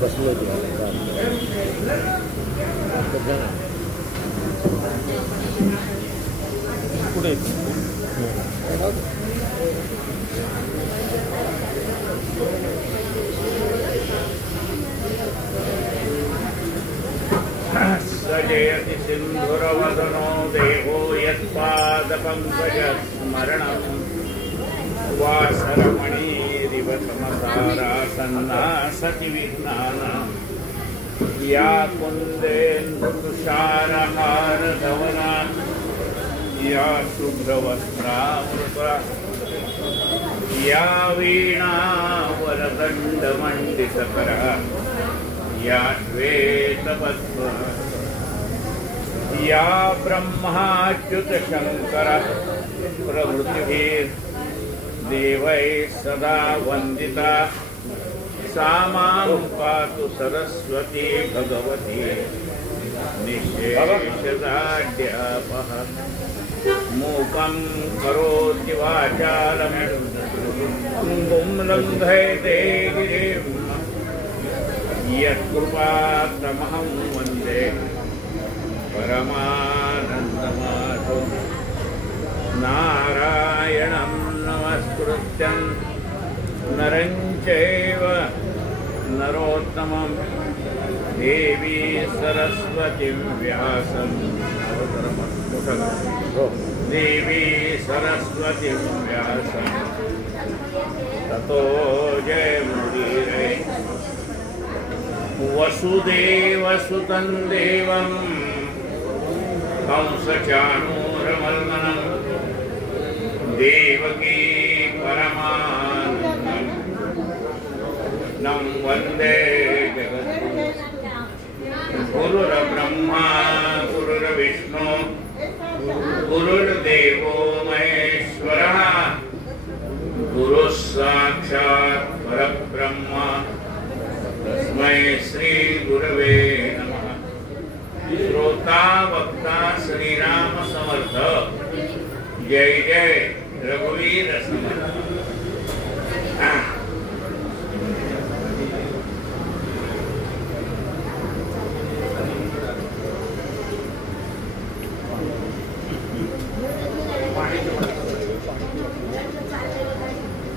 बसलो कुठे सजयति सिन्धुरवदनो देहो यत्पादपङ्कजस्मरणं वासरमणीरिव समसारासन्ना सति विज्ञानं या कुन्देन्दुतुषारहारधवना या शुभ्रवस्त्रामृता या वीणावरदण्डमण्डितकरा या श्वेतपद्मा या ब्रह्माच्युतशङ्कर प्रभृतिभिर्देवैः सदा वन्दिता सा मां पातु सरस्वती भगवती निःशेषदाढ्यापः मूकं करोति वाचालं पुं लङ्घयते गिरिं यत्कृपातमहं वन्दे परमानन्दमाधव नारायणं नमस्कृत्यं नरं चैव नरोत्तमं देवी सरस्वतीं व्यासं देवी सरस्वतीं व्यासं ततो जयमुदीरये वसुदेवसुतं देवं कंसचाणूरमर्दनं देवकी परमानन्दं नं वन्दे जगद्गुरुं गुरुर्ब्रह्मा गुरुर्विष्णु गुरुर्देवो महेश्वरः गुरुः साक्षात् परब्रह्म तस्मै श्री गुरवे नमः। श्रोता वक्ता श्रीराम समर्थ जय जय रघुवीर समर्थ।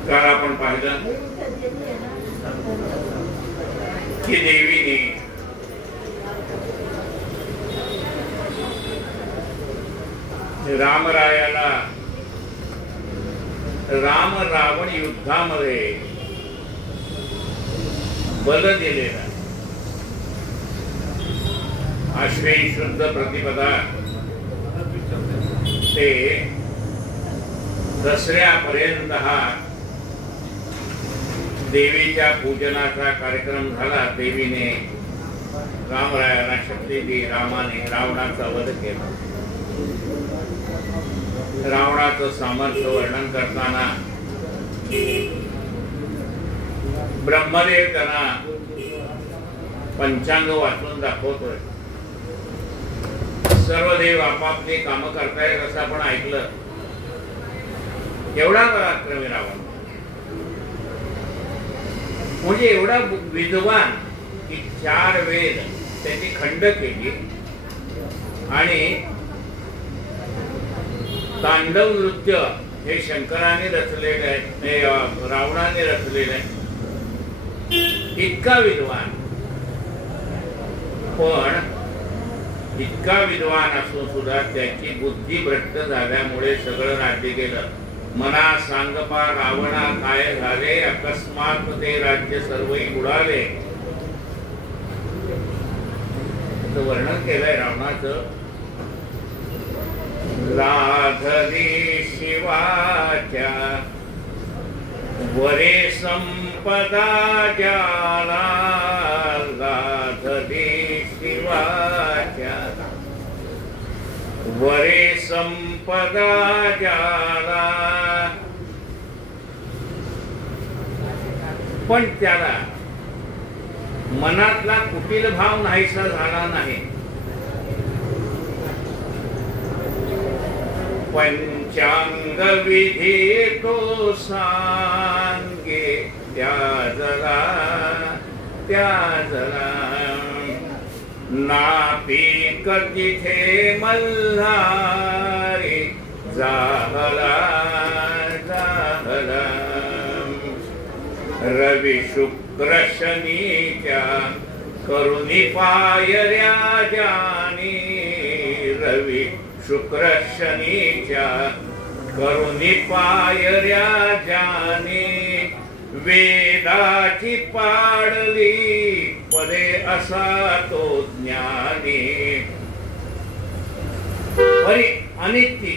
काल आपण पाहिलं की देवीने रामरायाला राम रावण युद्धामध्ये बल दिलेला आश्विन शुद्ध प्रतिपदा ते दसऱ्यापर्यंत हा देवीच्या पूजनाचा कार्यक्रम झाला। देवीने रामरायाला शक्ती दी। रामाने रावणाचा वध केला। रावणाचं सामर्थ्य वर्णन करताना ब्रह्मदेव त्यांना पंचांग वाचून दाखवतोय। सर्व देव आपापली कामं करतायत असं आपण ऐकलं। एवढा पराक्रमी रावण म्हणजे एवढा विद्वान की 4 वेद त्यांनी खंड केली आणि तांडव नृत्य हे शंकराने रचलेले आहे, हे रावणाने रचलेले आहे। इतका विद्वान, पण इतका विद्वान असून सुद्धा त्याची बुद्धी भ्रष्ट झाल्यामुळे सगळं राज्य गेलं। मना सांगपा रावणा काय झाले, अकस्मात ते राज्य सर्वही उडाले। वर्णन केलंय रावणाचं। लाधली शिवाच्या वरे संपदा जाला, लाधली शिवाच्या वरे संपदा जाला, पण त्याला मनातला कुटील भाव नाहीसा झाला नाही। पंच पंचांग विधी तो सांगे त्या जरा नापीक तिथे मल्हारी जाहला रवी शुक्र शनीच्या करुणी पायऱ्या जानी रवी शुक्र शनीच्या करुणी पायऱ्या जानी वेदाची पाडली पदे असा तो ज्ञानी परी अनित्य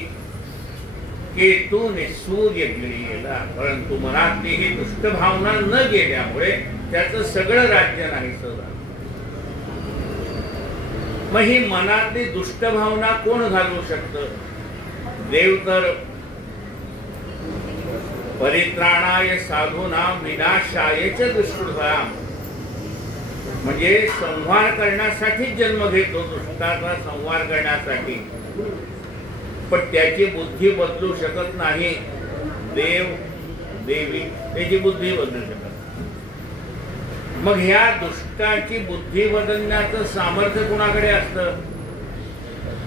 केतूने सूर्य गिळला परंतु मनातली ही दुष्ट भावना न गेल्यामुळे त्याचं सगळं राज्य नाहीसं झालं. मग ही मनातली दुष्ट भावना कोण घालवू शकतं? देव तर परित्राणाय साधूनां विनाशायच दुष्कृताम् म्हणजे संहार करण्यासाठी जन्म घेतो, दुष्टाचा संहार करण्यासाठी. पण त्याची बुद्धी बदलू शकत नाही. देव देवी त्याची बुद्धी बदलू शकत. मग ह्या दुष्टाची बुद्धी बदलण्याचं सामर्थ्य कुणाकडे असतं?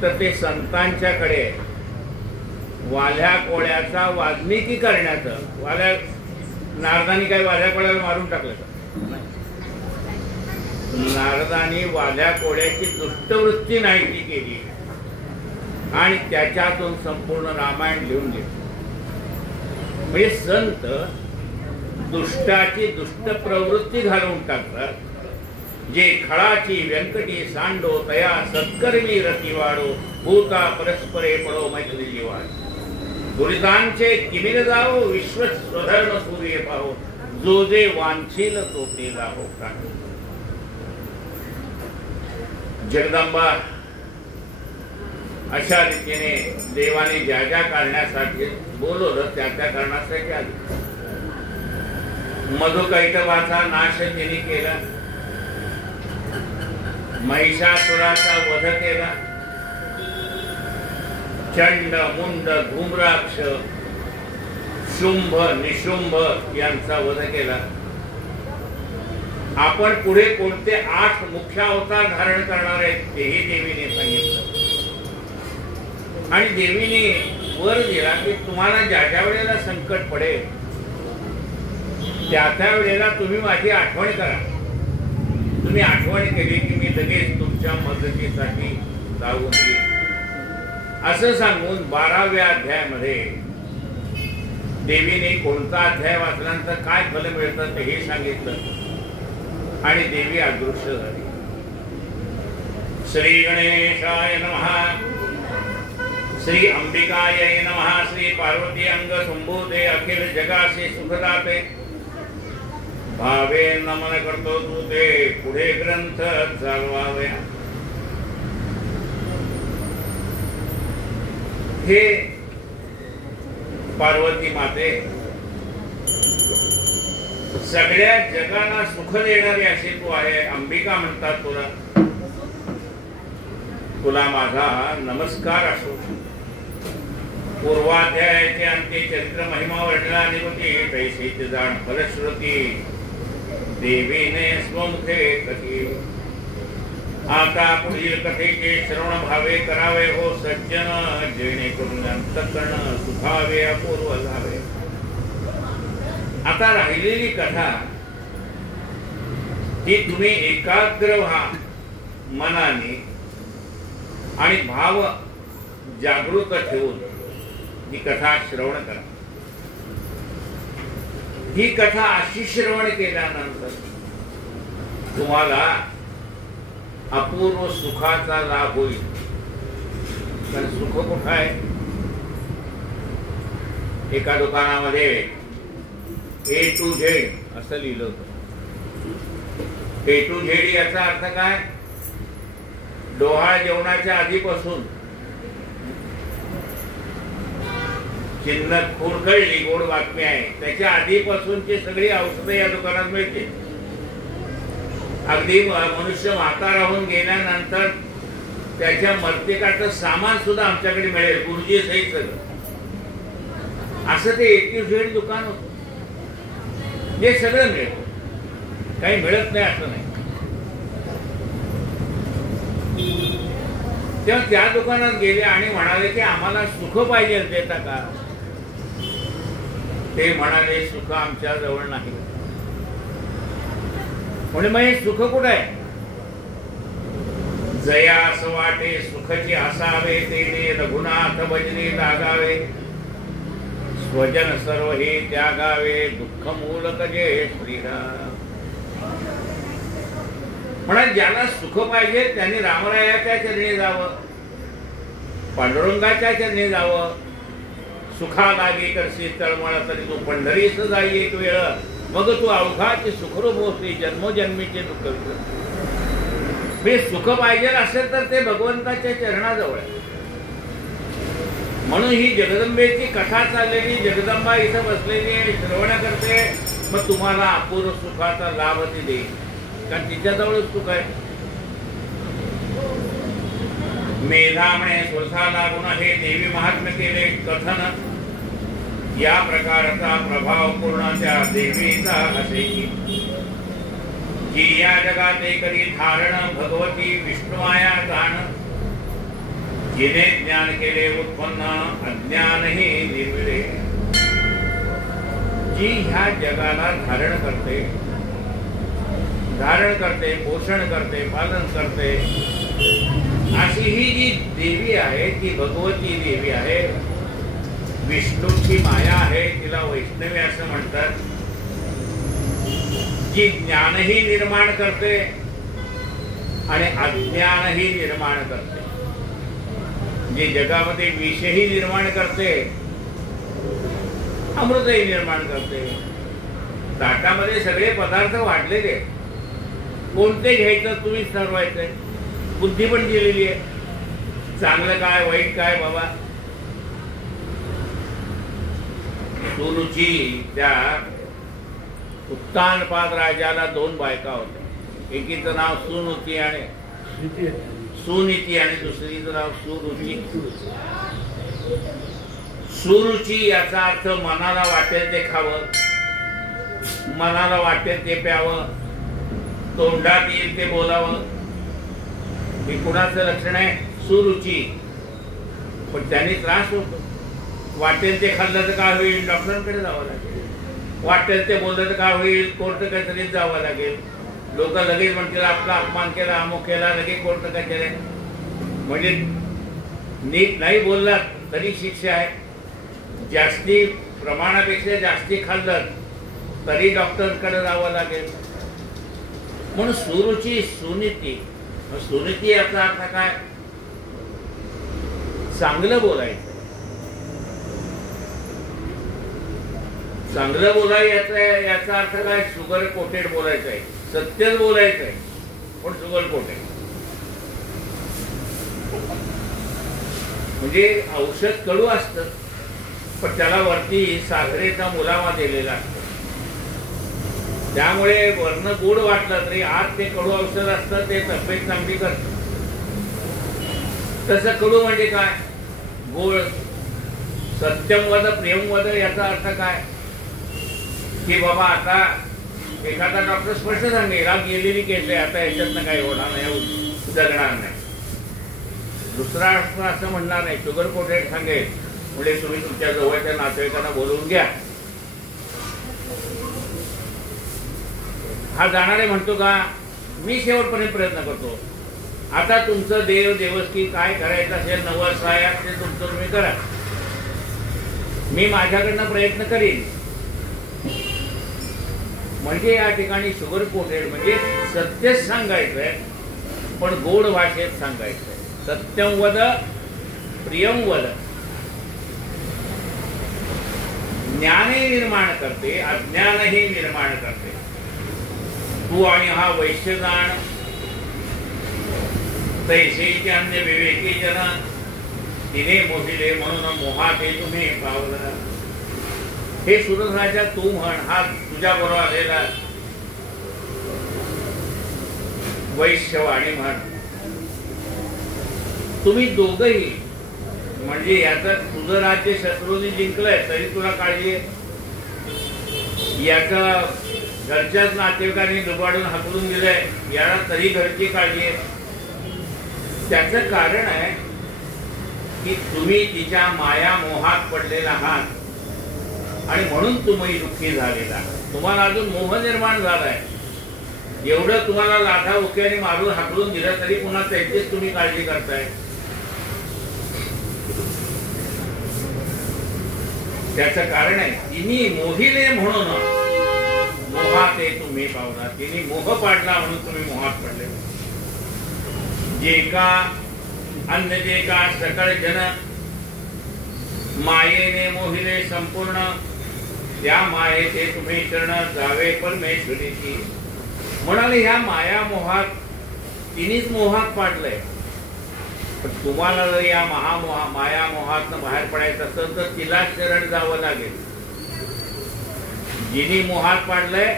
तर ते संतांच्याकडे. वाल्या कोळ्याचा वाल्मिकी करण्याचं. वाल्या नारदानी काय वाल्या कोळ्याला मारून टाकलं का? नारदानी वाल्या कोळ्याची दुष्टवृत्ती नाहीशी केली आणि त्याच्यातून संपूर्ण रामायण लिहून घेतलं. म्हणजे संत दुष्टाची दुष्ट प्रवृत्ती घालवून टाकतात. जे खळाची व्यंकटी सांडो तया सत्कर्मी रती वाढो भूता परस्परे पडो मैत्री जीवाड दुरितांचे किमिन जाओ विश्व स्वधर्म सूर्य पाहो जो जे वांछील तो ते लाहो. जगदंबा अशा रीतीने देवाने ज्या ज्या कारणासाठी बोलवलं त्या त्या कारणासाठी आली. मधुकैटभाचा नाश तिने केला, महिषासुराचा वध केला, चंड मुंड धूम्राक्ष शुंभ निशुंभ यांचा वध केला. आपण पुढे कोणते 8 मुख्य अवतार धारण करणार आहेत तेही देवीने सांगितलं. आणि देवीने वर दिला की तुम्हाला ज्या ज्या वेळेला संकट पडेल त्या त्या वेळेला तुम्ही माझी आठवण करा. तुम्ही आठवण केली की मी लगेच तुमच्या मदतीसाठी धावून येईल. असं सांगून 12व्या अध्यायामध्ये देवीने कोणता अध्याय वाचल्यानंतर काय फल मिळतं ते हे सांगितलं आणि देवी अदृश्य झाली. श्री गणेशाय नमः, श्री अंबिकाय नमः, श्री पार्वती अंग संभूते अखिल जगासे सुखदाते भावे नमन करतो तू ते पुढे ग्रंथ चालवावे. हे पार्वती माते सगळ्या जगाला सुख देणारी अशी तू आहे. अंबिका म्हणतात तुला. तुला माझा नमस्कार असो. पूर्वाध्यायाचे अंती चरित्र महिमा वर्णला निवती तैसीच जाण फलश्रुती देवीने स्वमुखे कथी. आता पुढील कथेचे श्रवण भावे करावे हो सज्जन जेणेकरून अंतःकरण सुखावे अपूर्व झावे. आता राहिलेली कथा ही तुम्ही एकाग्र व्हा मनाने आणि भाव जागृत ठेवून ही कथा श्रवण करा. ही कथा अशी श्रवण केल्यानंतर तुम्हाला अपूर्व सुखाचा लाभ होईल. पण सुख कुठं आहे? एका दुकानामध्ये A to Z असं लिहिलं होतं. A to Z याचा अर्थ काय? डोहाळ जेवणाच्या आधीपासून चिन्ह खुरकळली गोड बातमी आहे त्याच्या आधीपासूनची सगळी औषधं या दुकानात मिळते. अगदी मनुष्य म्हातारा होऊन गेल्यानंतर त्याच्या मर्तिकाचं सामान सुद्धा आमच्याकडे मिळेल. गुरुजी सहित सगळं असं ते A to Z दुकान होतं, जे सगळं मिळतं, काही मिळत नाही असं नाही. तेव्हा त्या दुकानात गेले आणि म्हणाले की आम्हाला सुख पाहिजे, देता का? ते म्हणाले सुख आमच्या जवळ नाही. म्हणजे मग हे सुख कुठं आहे? जया असं वाटे सुखची असावे, तेने रघुनाथ भजनी लागावे, स्वजन सर्व हे त्यागावे, दुःख मूलक जे श्रीराम. म्हणा ज्याला सुख पाहिजे त्यांनी रामरायाच्या चरणी जावं, पांडुरंगाच्या चरणी जावं. सुखा लागे करशी तळमळ तरी तू पंढरीस जाई एक वेळ, मग तू अवघाची सुखरूप होती जन्मोजन्मीचे दुःख. हे सुख पाहिजे असेल तर ते भगवंताच्या चरणाजवळ आहे. म्हणून ही जगदंबेची कथा चाललेली, जगदंबा इथं बसलेली आहे, श्रवण करते, मग तुम्हाला अपूर्व सुखाचा लाभ ती देईल, कारण तिच्याजवळच सुख आहे. मेधामणे स्वसा लागून हे देवी महात्म्य केले कथन, या प्रकारचा प्रभाव पूर्ण त्या देवीचा असे की या जगात कधी धारण भगवती विष्णुमाया जाण, जिने ज्ञान केले उत्पन्न अज्ञानही निर्मिले. जी ह्या जगाला धारण करते, पोषण करते, पालन करते, अशी ही जी देवी आहे ती भगवती देवी आहे, विष्णूची माया आहे, तिला वैष्णवी असं म्हणतात. जी ज्ञानही निर्माण करते आणि अज्ञानही निर्माण करते, जी जगामध्ये विषही निर्माण करते, अमृतही निर्माण करते. ताटामध्ये सगळे पदार्थ वाढलेले, कोणते घ्यायचं तुम्हीच ठरवायचंय. बुद्धी पण दिलेली आहे, चांगलं काय वाईट काय. बाबा सुरुची त्या उत्तानपाद राजाला 2 बायका होत्या, एकीचं नाव सुनीती आणि दुसरीचं नाव सुरुची. सुरुची याचा अर्थ मनाला वाटेल ते खावं, मनाला वाटेल ते प्यावं, तोंडात येईल ते बोलावं. हे कुणाचं लक्षण आहे? सुरुची. पण त्यांनी त्रास होतो. वाटेल ते खाल्लं तर काय होईल? डॉक्टरांकडे जावं लागेल. वाटेल ते बोललं तर काय होईल? कोर्ट कचेरीत जावं लागेल. लोक लगेच म्हणतील आपला अपमान केला, अमुक केला, लगेच कोर्ट कचेरी. म्हणजे नीट नाही बोललात तरी शिक्षा आहे, जास्ती प्रमाणापेक्षा जास्ती खाल्लं तरी डॉक्टरकडे जावं लागेल. म्हणून सुरुची सुनीती. सुनीती याचा अर्थ काय? चांगलं बोलायचं. चांगलं बोलायचं याचा अर्थ काय? शुगर कोटेड बोलायचं आहे, सत्यच बोलायचं आहे, पण शुगर कोटेड. म्हणजे औषध कडू असतं पण त्याला वरती साखरेचा मुलामा दिलेला असतो, त्यामुळे वर्ण गोड वाटलं तरी आत ते कडू औषध असतं, ते तब्येत चांगली करतं. तसं कडू म्हणजे काय? गोड. सत्यम वद प्रेम वद याचा अर्थ काय? की बाबा आता एखादा डॉक्टर स्पष्ट सांगेल हा गेलेली केस आहे, आता याच्यातनं काही होणार नाही, जगणार नाही. दुसरा असं म्हणणार नाही, शुगर कोटेड सांगेल, म्हणजे तुम्ही तुमच्या जवळच्या नातेवाईकांना बोलवून घ्या. हा जाणारे म्हणतो का मी शेवटपर्यंत प्रयत्न करतो, आता तुमचं देव देवस्की काय करायचं असेल नवस आहे ते तुमचं तुम्ही करा, मी माझ्याकडनं प्रयत्न करीन. म्हणजे या ठिकाणी शुगर कोटेड म्हणजे सत्यच सांगायचंय पण गोड भाषेत सांगायचंय. सत्यम वद प्रियम वद. ज्ञानही निर्माण करते, अज्ञानही निर्माण करते. तू आणि हा वैश्य जाण तैसे अन्य विवेकी जन तिने मोहिले म्हणून मोहाते तुम्ही पावलं. हे सुरराजा तू म्हण, हा तुझ्या बरोबर आलेला वैश्यवाणी म्हण. तुम्ही दोघही म्हणजे याचं तुझं राज्य शत्रूंनी जिंकलंय तरी तुला काळजी आहे, याचं घरच्याच नातेवाईकांनी दुबाडून हाकलून दिलंय याला तरी घरची काळजी आहे. त्याचं कारण आहे की तुम्ही तिच्या माया मोहात पडलेला आहात आणि म्हणून तुम्ही दुःखी झालेला आहात. तुम्हाला अजून मोह निर्माण झालाय. एवढं तुम्हाला लाथा उक्याने मारून हाकलून दिलं तरी पुन्हा त्याचीच तुम्ही काळजी करताय. त्याचं कारण आहे तिने मोहिले म्हणून मोहात तुम्ही पावला. तिने मोह पाडला म्हणून तुम्ही मोहात पडले. जे का अन्य जे का सकळ जन मायेने मोहिले संपूर्ण त्या मायेचे तुम्ही शरण जावे परमेश्वरीची. म्हणाले ह्या माया मोहात तिनेच मोहात पाडलंय. पण तुम्हाला जर या माया मोहातनं बाहेर पडायचं असेल तर तिला शरण जावं लागेल. जिने मोहात पाडलंय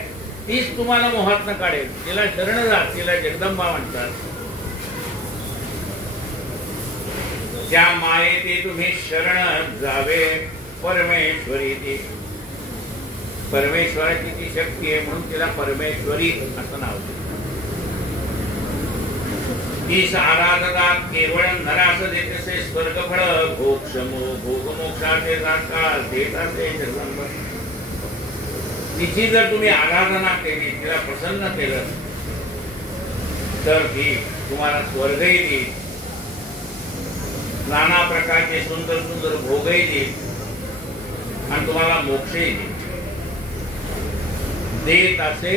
तीच तुम्हाला मोहातनं काढेल. तिला शरण जा. तिला जगदंबा म्हणतात. त्या मायेते तुम्ही शरण जावे परमेश्वरी. ती परमेश्वराची ती शक्ती आहे म्हणून तिला परमेश्वरी असं नाव दिलं. तीस आराधना केवळ नरास देतसे स्वर्गफळ भोगमोक्षाचे काळ देत असे जगदंबा. तिची जर तुम्ही आराधना केली, तिला प्रसन्न केलं तर ती तुम्हाला स्वर्गही देईल, नाना प्रकारचे सुंदर सुंदर भोगही देईल आणि तुम्हाला मोक्षही देईल. देत असे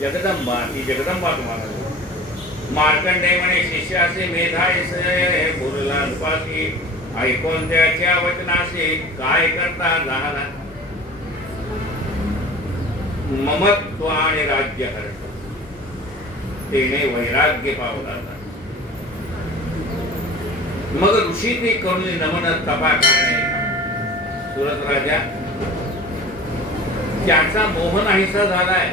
जगदंबा. ती जगदंबा तुम्हाला देईल. मार्कंडेय म्हणे शिष्याचे मेधायसे बोलला उपासी ऐकून त्याच्या वचनाशी काय करता झाला. ममत्व आणि राज्य हरत तेने वैराग्य पावला. मग ऋषी ते करून नमन तपा करणे. सुरत राजा त्याचा मोह नाहीसा झालाय,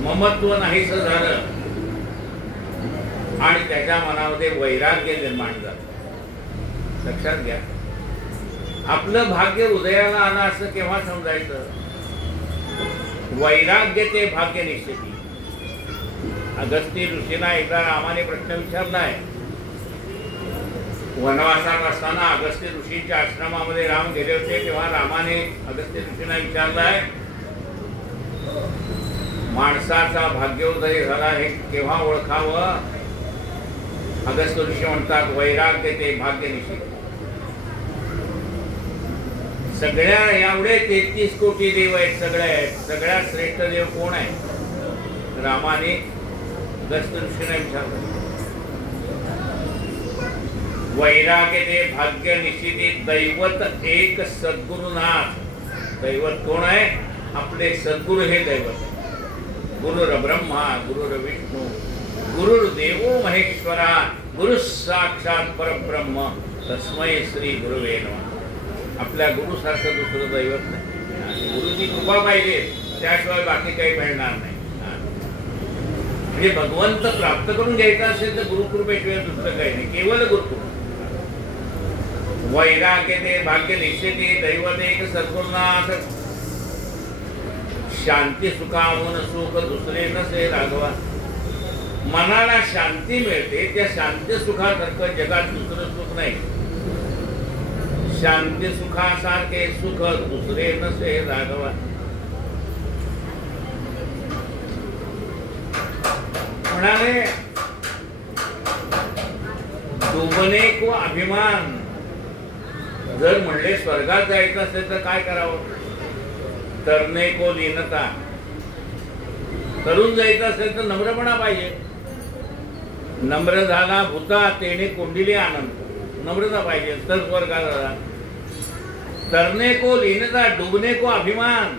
ममत्व नाहीस झालं आणि त्याच्या मनामध्ये वैराग्य निर्माण झालं. लक्षात घ्या, आपलं भाग्य उदयाला आलं असं केव्हा समजायचं. वैराग्य ते भाग्य निश्चिती. अगस्ती ऋषींना एकदा रामाने प्रश्न विचारलाय. वनवासात असताना अगस्त्य ऋषींच्या आश्रमामध्ये राम गेले होते तेव्हा रामाने अगस्त्य ऋषींना विचारलाय माणसाचा भाग्योदय झाला हे केव्हा ओळखावं. अगस्त्य ऋषी म्हणतात वैराग्य ते भाग्य निश्चित. सगळ्या एवढे 33 कोटी देव आहेत, सगळ्यात श्रेष्ठ देव कोण आहे. रामाने अगस्त्य ऋषींना विचारलं. वैराग्य ते भाग्य निश्चिती. दैवत एक सद्गुरुनाथ. दैवत कोण आहे. आपले सद्गुरु हे दैवत. गुरुर ब्रह्मा गुरुर विष्णू गुरुर्देवो महेश्वरा गुरु साक्षात परब्रह्म तस्मै श्री गुरुवे नमः. आपल्या गुरुसारखं दुसरं दैवत नाही. गुरुची कृपा पाहिजे, त्याशिवाय बाकी काही मिळणार नाही. म्हणजे भगवंत प्राप्त करून घ्यायचा असेल तर गुरुकृपेशिवाय दुसरं काही नाही, केवळ गुरुकृपा. वैराग्य ते भाग्य निश्चिती. दैवत एक सद्गुरुनाथ. शांती सुखाहून सुख दुसरे नसे राघवा. मनाला शांती मिळते त्या शांती सुखासारखं जगात दुसरं सुख नाही. शांती सुखासारखे सुख दुसरे नसे राघवा. म्हणाले डुबणे को अभिमान. जर म्हणले स्वर्गात जायचं असेल तर काय करावं. तरणे को लीनता. तरुण जायचं असेल तर नम्रपणा पाहिजे. नम्र झाला भूता तेने कोंडिले आनंद. नम्रता पाहिजे तर स्वर्गाला जा. तरणे को लीनता डुबणे को अभिमान.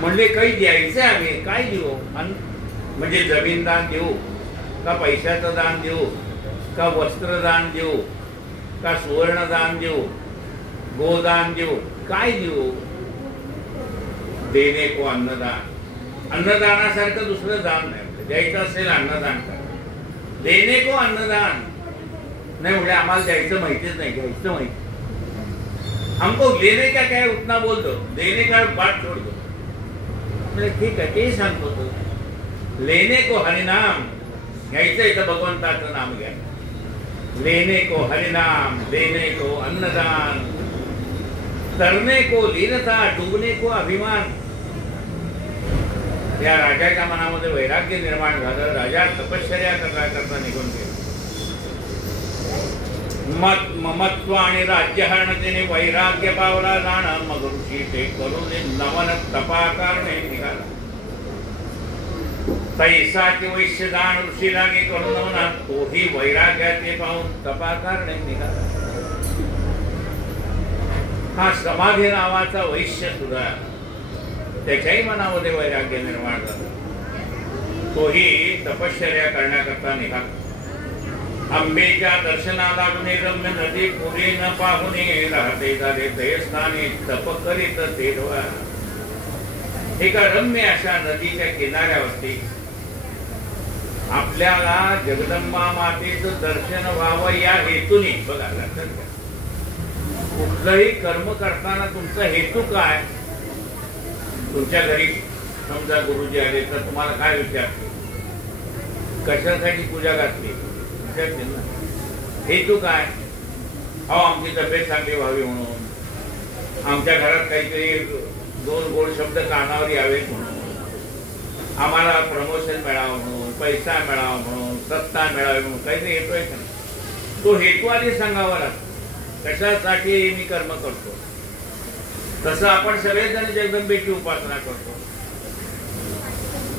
म्हणले काही द्यायचं आम्ही काय देऊ. म्हणजे जमीन दान देऊ का पैशाचं दान देऊ का वस्त्रदान देऊ का सुवर्णदान देऊ गोदान देऊ काय देऊ. देणे को अन्नदान. अन्नदानासारखं दुसरं दान नाही. द्यायचं असेल अन्नदान करा. देणे को अन्नदान. नहीं बोले आम्हाला द्यायचं माहितीच नाही, घ्यायचं माहिती, हमको लेने का क्या है उतना बोल दो, देने का बात छोड़ दो. म्हणजे ठीक आहे ते सांगतो तो, लेने को हरिनाम, घ्यायचं इथं भगवंताचं नाम घ्या. लेने को हरिनाम, देने को अन्नदान, करने को लीनता, डूबने को अभिमान. या राजाच्या मनामध्ये वैराग्य निर्माण झालं. राजा तपश्चर्या करता निघून गेला. ममत्व आणि राज्यहरणतेने वैराग्य पावला जाणं, मग ऋषी ते करून नवन तपाकारणे निघाला. पैसाचे वैश्यदान ऋषी लागे करून नवना, तोही वैराग्याचे पाहून तपाकारणे निघाला. हा समाधी नावाचा वैश्य सुद्धा त्याच्याही मनामध्ये वैराग्य निर्माण झालं. तोही तपश्चर्या करण्याकरता निघाला. अंबेच्या दर्शनाला रम्य नदी पुढे न पाहुणे, राहते झाले ते स्थानी तप करीत तेरवा. एका रम्य अशा नदीच्या किनाऱ्यावरती आपल्याला जगदंबा मातेचं दर्शन व्हावं या हेतूने, बघा लक्षात घ्या, कुठलंही कर्म करताना तुमचा हेतू काय. तुमच्या घरी समजा गुरुजी आले तर तुम्हाला काय विचारते, कशासाठी पूजा घातली, हेतू काय. अहो आमची तब्येत चांगली व्हावी म्हणून, आमच्या घरात काहीतरी दोन गोड शब्द कानावर यावेत म्हणून, आम्हाला प्रमोशन मिळावं म्हणून, पैसा मिळावा म्हणून, सत्ता मिळावी म्हणून काहीतरी हेतू आहे का. तो हेतू आधी सांगावा लागतो, कशासाठी मी कर्म करतो. तसं आपण सगळेजण जगदंबेची उपासना करतो,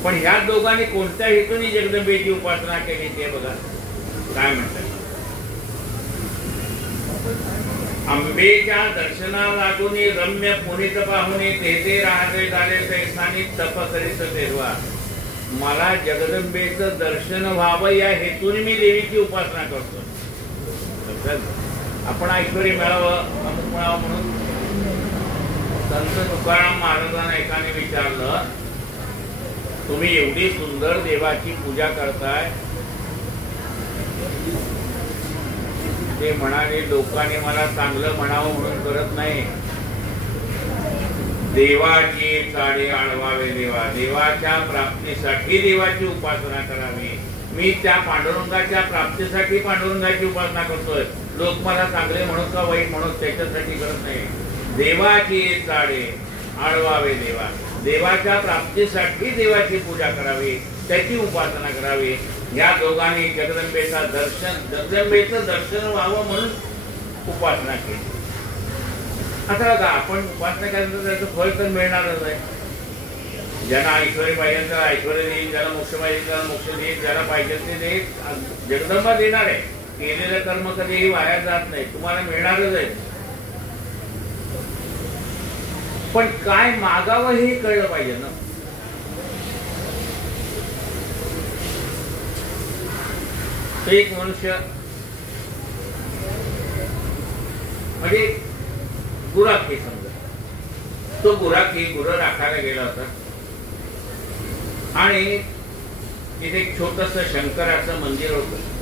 पण ह्या दोघांनी कोणत्या हेतूने जगदंबेची उपासना केली ते बघा काय म्हणतात. अंबेच्या दर्शना लागून रम्य पुनित पाहुणे, तेथे राहते झाले ते स्थानी तप करीत तेरवा. मला जगदंबेचं दर्शन व्हावं या हेतूने मी देवीची उपासना करतो. आपण ऐश्वर्य मिळावं, अमुक मिळावं म्हणून. संत तुकाराम महाराजांना एकाने विचारलं, तुम्ही एवढी सुंदर देवाची पूजा करताय. ते म्हणाले, लोकांनी मला चांगलं म्हणावं म्हणून करत नाही. देवाची चाडी आळवावे देवा, देवाच्या प्राप्तीसाठी देवाची उपासना करावी. मी त्या पांडुरंगाच्या प्राप्तीसाठी पांडुरंगाची उपासना करतोय. लोक मला चांगले म्हणून का वाईट म्हणून त्याच्यासाठी करत नाही. देवाची चाडे आळवावे देवा, देवाच्या प्राप्तीसाठी देवाची पूजा करावी, त्याची उपासना करावी. या दोघांनी जगदंबेचं दर्शन व्हावं म्हणून उपासना केली. आता बघा, आपण उपासना केल्यानंतर त्याचं फळ तर मिळणारच आहे. ज्यांना ऐश्वर्य पाहिजे त्याला ऐश्वर्य देईल, ज्याला मोक्ष पाहिजे त्याला मोक्ष देईल, ज्याला पाहिजे ते देईल. जगदंबा देणार आहे. केलेलं कर्म कधीही वाया जात नाही, तुम्हाला मिळणारच आहे. पण काय मागावं हे कळलं पाहिजे ना. एक मनुष्य म्हणजे गुराखी समजा, तो गुराखी गुरं राखायला गेला होता आणि तिथे एक छोटस शंकराचं मंदिर होतं.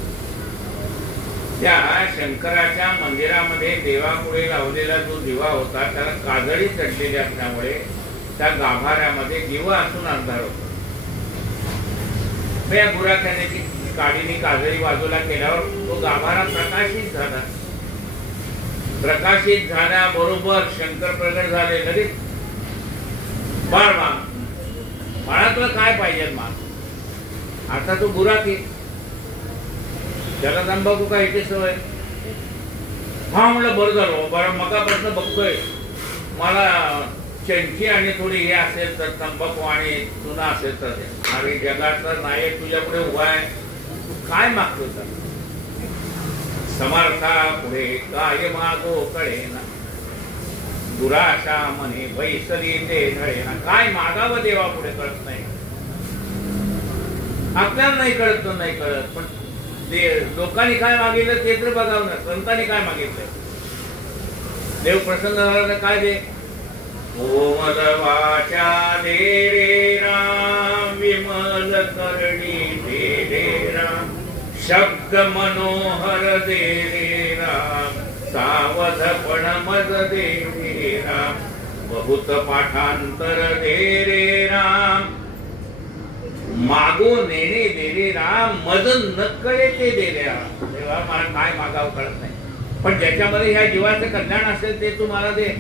त्या शंकराच्या मंदिरामध्ये देवापुढे लावलेला जो दिवा होता त्याला काजळी चढलेली असल्यामुळे त्या गाभाऱ्यामध्ये दिवा असून अंधार होता. या गुराख्याने ती काडीने काजळी बाजूला केल्यावर तो गाभारा प्रकाशित झाला. प्रकाशित झाल्याबरोबर शंकर प्रगट झाले. लगेच बाळ माग, बाळा तुला काय पाहिजे माग. आता तो गुराखी, त्याला तंबाखू काय येते सवय. हा म्हणलं बरं झालं, बरं मगापासून बघतोय मला चंची आणि थोडी हे असेल तर तंबाखू आणि चुना असेल तर. अरे जगातला नायक तुझ्या पुढे उभा आहे, तू काय मागतो. तर समर्था पुढे काय मागो कळेना, दुराशा मने बैसरी ते ढळेना. काय मागावं देवा पुढे कळत नाही. आपल्याला नाही कळत तर नाही कळत, पण लोकांनी काय मागितलं ते तर बघावं ना. संतांनी काय मागितलं, देव प्रसन्न झाला काय दे. ओमद वाचा दे रे राम, विमल करणी दे रे राम, शब्द मनोहर दे रे राम, सावधपण मज दे रे राम, बहुत पाठांतर दे रे राम, मागो नेणे दे रे राम, मज नकळे ते दे रे राम. देवा मला काय मागावं कळत नाही, पण ज्याच्यामध्ये ह्या जीवाचं कल्याण असेल ते तू मला दे.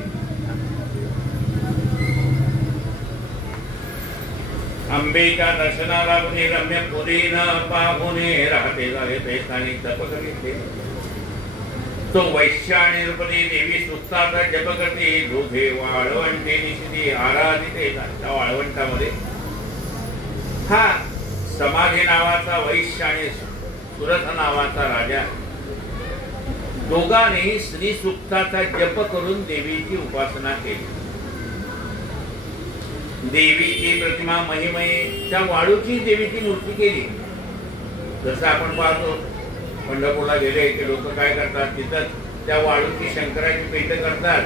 अंबेच्या दर्शनाला पुणे रम्य पुरी न पाहुणे राहते झाले ते स्थानिक जप करीते. तो वैश्य आणि रूपणी देवी सुस्तात जप करते. दोघे वाळवंटे निशिती आराधिते. त्या वाळवंटामध्ये हा समाधी नावाचा वैश्य आणि सुरथ नावाचा राजा दोघांनी श्री सुक्ताचा जप करून देवीची उपासना केली. देवीची प्रतिमा महिमय त्या वाळूची देवीची मूर्ती केली. जसं आपण पाहतो पंढरपूरला गेले की लोक काय करतात, तिथं त्या वाळूची शंकराची पेट करतात,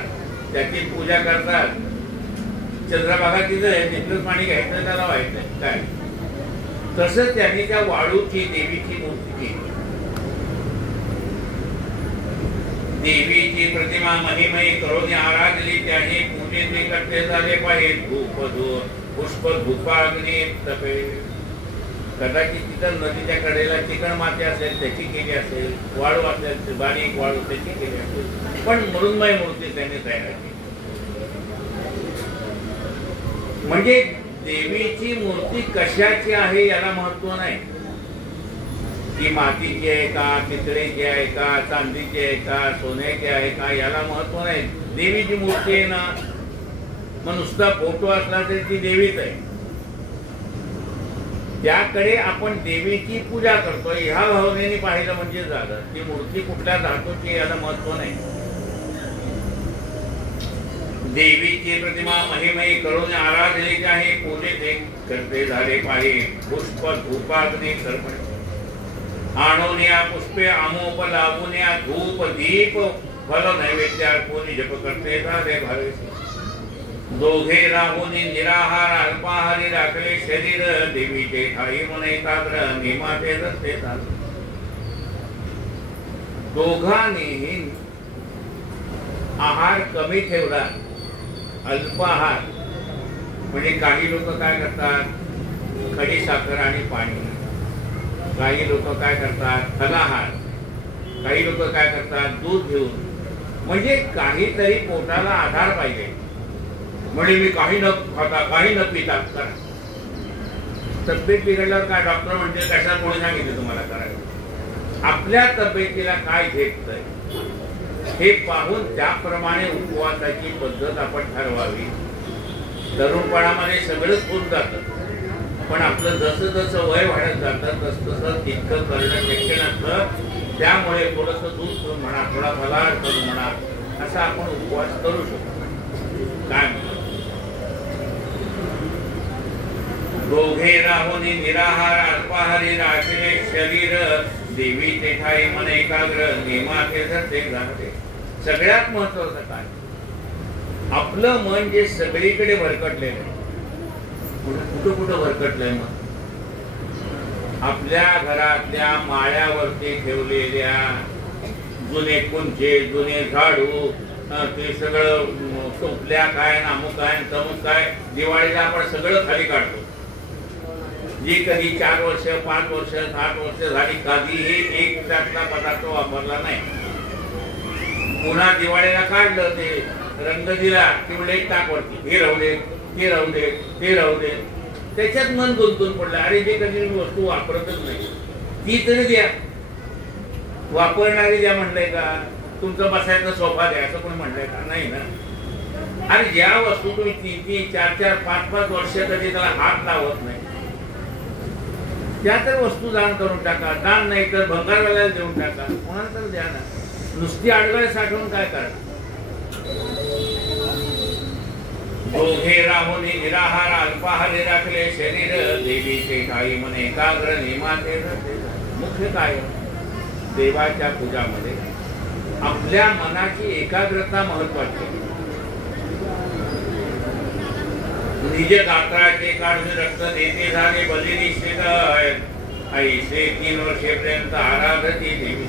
त्याची पूजा करतात. चंद्रभागा तिथं आहे, तिथलंच पाणी घ्यायचं त्याला व्हायचं काय. तसंच त्यांनी त्या वाळूची देवीची मूर्ती केली. देवीची प्रतिमा महिमयी करून आराधली. त्याने पूजेचे करते झाले पाहिजे. धूप पुष्प धूपाग्नी तपे. कदाचित तिथं नदीच्या कडेला चिकण माती असेल त्याची केली असेल, वाळू असेल बारीक वाळू त्याची केली असेल, पण मृण्मय मूर्ती त्यांनी तयार केली. म्हणजे देवीची मूर्ती कशाची आहे याला महत्व नाही. ती मातीची आहे का, पितळेची आहे का, चांदीची आहे का, सोन्याची आहे का याला महत्व नाही. देवीची मूर्ती आहे ना, मग नुसता फोटो असला तरी ती देवीच आहे. त्याकडे आपण देवीची पूजा करतो ह्या भावनेने पाहिलं म्हणजे झालं. ती मूर्ती कुठल्या धातूची याला महत्व नाही. देवीची प्रतिमा महिमयी करून आराधली आहे. पूजेचे करते झाले पाहिजे. पुष्प धूपाग्नी सर्पणे आणून या पुष्पे आमोप लावून या धूप दीप फल नैवेद्य अर्पून जप करते झाले भावे. दोघे राहून निराहार अल्पाहारी राखले शरीर. देवीचे ठाई मन एकाग्र निमाते दत्ते झाले. दोघांनी आहार कमी ठेवला, अल्पाहार. म्हणजे काही लोक काय करतात, खडी साखर आणि पाणी. काही लोक काय करतात, फलाहार. काही लोक काय करतात, दूध घेऊन. म्हणजे काहीतरी पोटाला आधार पाहिजे. म्हणजे मी काही न खाता काही न पिता करा. तब्येत बिघडल्यावर काय डॉक्टर म्हणते कशा कोणी सांगितलं तुम्हाला करायला. आपल्या तब्येतीला काय झेपतंय हे पाहून त्याप्रमाणे उपवासाची पद्धत आपण ठरवावी. तरुणपणामध्ये सगळंच होऊन जातं, पण आपलं जसं जसं वय वाढत जातं तसं तसं तितकं करणं शक्य नसतं. त्यामुळे थोडंसं दूध करून म्हणा, थोडा फलाहार करून म्हणा, असा आपण उपवास करू शकतो. काय म्हणतो, दोघे राहून निराहार अल्पाहारी राखले शरीर. देवीचे ठाई मन एकाग्र नियमाचे धरते घालते. सगळ्यात महत्वाचं काय, आपलं मन जे सगळीकडे भरकटलेलं आहे. कुठं कुठं भरकटलंय मग, आपल्या घरातल्या माळ्यावरती ठेवलेल्या जुने कुंचे, जुने झाडू, ते सगळं टोपल्या काय, नामुक काय, तमुक काय, दिवाळीला आपण सगळं खाली काढतो. जी कधी 4 वर्ष 5 वर्ष 7 वर्ष झाली कधीही एक त्यातला पदार्थ वापरला नाही. पुन्हा दिवाळीला काढलं, ते रंग दिला की म्हणजे टाक वरती, हे राहू दे, ते राहू दे, ते राहू दे. त्याच्यात मन गुंतून पडलं. अरे जे कधी वस्तू वापरतच नाही ती तरी द्या, वापरणारी द्या म्हणलंय का. तुमचं बसायचा सोफा द्या असं कोणी म्हणलंय का, नाही ना. अरे ज्या वस्तू तुम्ही 3-3, 4-4, 5-5 वर्ष कधी त्याला हात लावत नाही त्या तर वस्तू दान करून टाका. दान नाही तर भंगारवाल्याला देऊन टाका, कोणाला तर द्या ना. नुसती आडगळे साठवून काय करणार. दोघे राहून निराहार अल्पाहारी राखले शरीर. देवीचे ठाई मन एकाग्र नियमाचे धरते. मुख्य काय, देवाच्या पूजामध्ये आपल्या मनाची एकाग्रता महत्वाची. निज गात्राचे काढून रक्त देते झाले बली निश्चित. ऐसे 3 वर्षेपर्यंत आराधती देवी.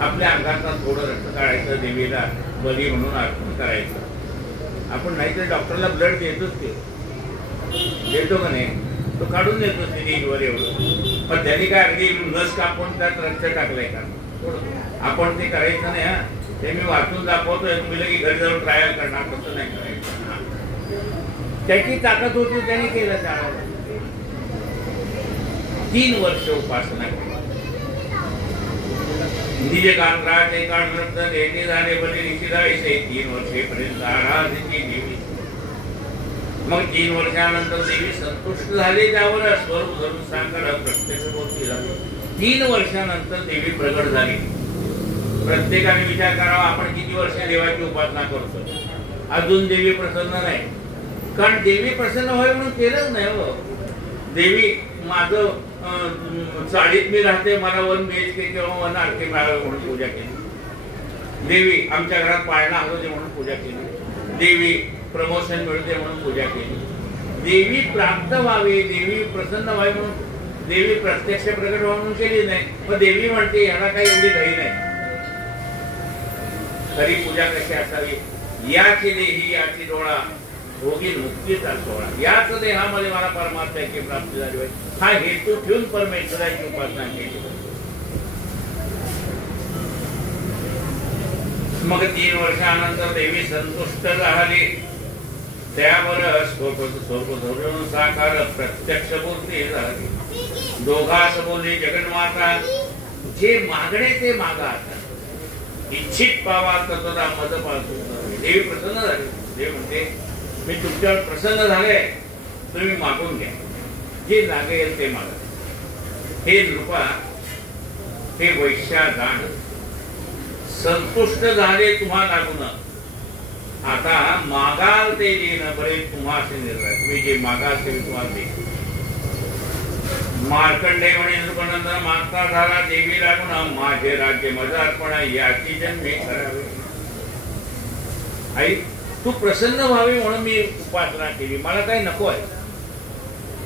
आपल्या अंगातून थोडं रक्त काढायचं, देवीला बली म्हणून अर्पण करायचं. आपण नाहीतर डॉक्टरला ब्लड देतोच, ते देतो का नाही, तो काढून देतो वर एवढं. पण त्यांनी काय अगदी लस कापून त्यात रक्त टाकलंय का? आपण ते करायचं नाही. हा, ते मी वाचून दाखवतोय, तुम्ही लगेच घरी जाऊन ट्रायल करणार, तसं नाही करायचं. त्याची ताकद होती, त्यांनी केलं. त्याला 3 वर्ष उपासना केली. निजे कांत्राचे काढ देणे झाले बने निशिरायचे 3 वर्षेपर्यंत आराधची देवी. मग 3 वर्षानंतर देवी संतुष्ट झाली, त्यावर स्वरूप धरून सांगणार प्रत्यक्ष बोलती झाली. 3 वर्षानंतर देवी प्रगट झाली. प्रत्येकाने विचार करावा, आपण किती वर्ष देवाची उपासना करतो, अजून देवी प्रसन्न नाही. कारण देवी प्रसन्न व्हावी म्हणून केलंच नाही. हो, देवी माझं चाळीत मी राहते, मला 1 BHK किंवा 1 RK मिळावे म्हणून पूजा केली. देवी आमच्या घरात पाळणा होऊ दे म्हणून पूजा केली. देवी प्रमोशन मिळू दे म्हणून पूजा केली. देवी प्राप्त व्हावी, देवी प्रसन्न व्हावी म्हणून देवी प्रत्यक्ष प्रकट व्हावी म्हणून केली नाही. मग देवी म्हणते ह्याला काही एवढी घाई नाही. खरी पूजा कशी असावी? याची देही याची डोळा भोगी मुक्तीचा सोहळा. याच देहामध्ये मला परमात्म्याची प्राप्ती झाली पाहिजे, हा हेतू ठेवून परमेश्वराची उपासना केली. मग 3 वर्षानंतर देवी संतुष्ट झाली, त्यावर स्वरूप धरून साकार प्रत्यक्ष मूर्ती झाली. दोघास बोलली जगन्माता, जे मागणे ते मागा, इच्छित पावा तत्वता मद पासून. देवी प्रसन्न झाली. देव म्हणते मी तुमच्यावर प्रसन्न झाले, तुम्ही मागून घ्या, जे लागेल ते मागा. हे नृपा, हे वैश्या दान संतुष्ट झाले तुम्हा लागून, आता मागाल ते देणं बरे तुम्हासे निर्णय. तुम्ही जे मागाल ते तुम्हाला दे. मार्कंडेय म्हणे नृपनंदन मागता झाला देवी लागून, माझे राज्य माझं अर्पण याची जन्मे करावे. आई तू प्रसन्न व्हावी म्हणून मी उपासना केली, मला काही नको आहे.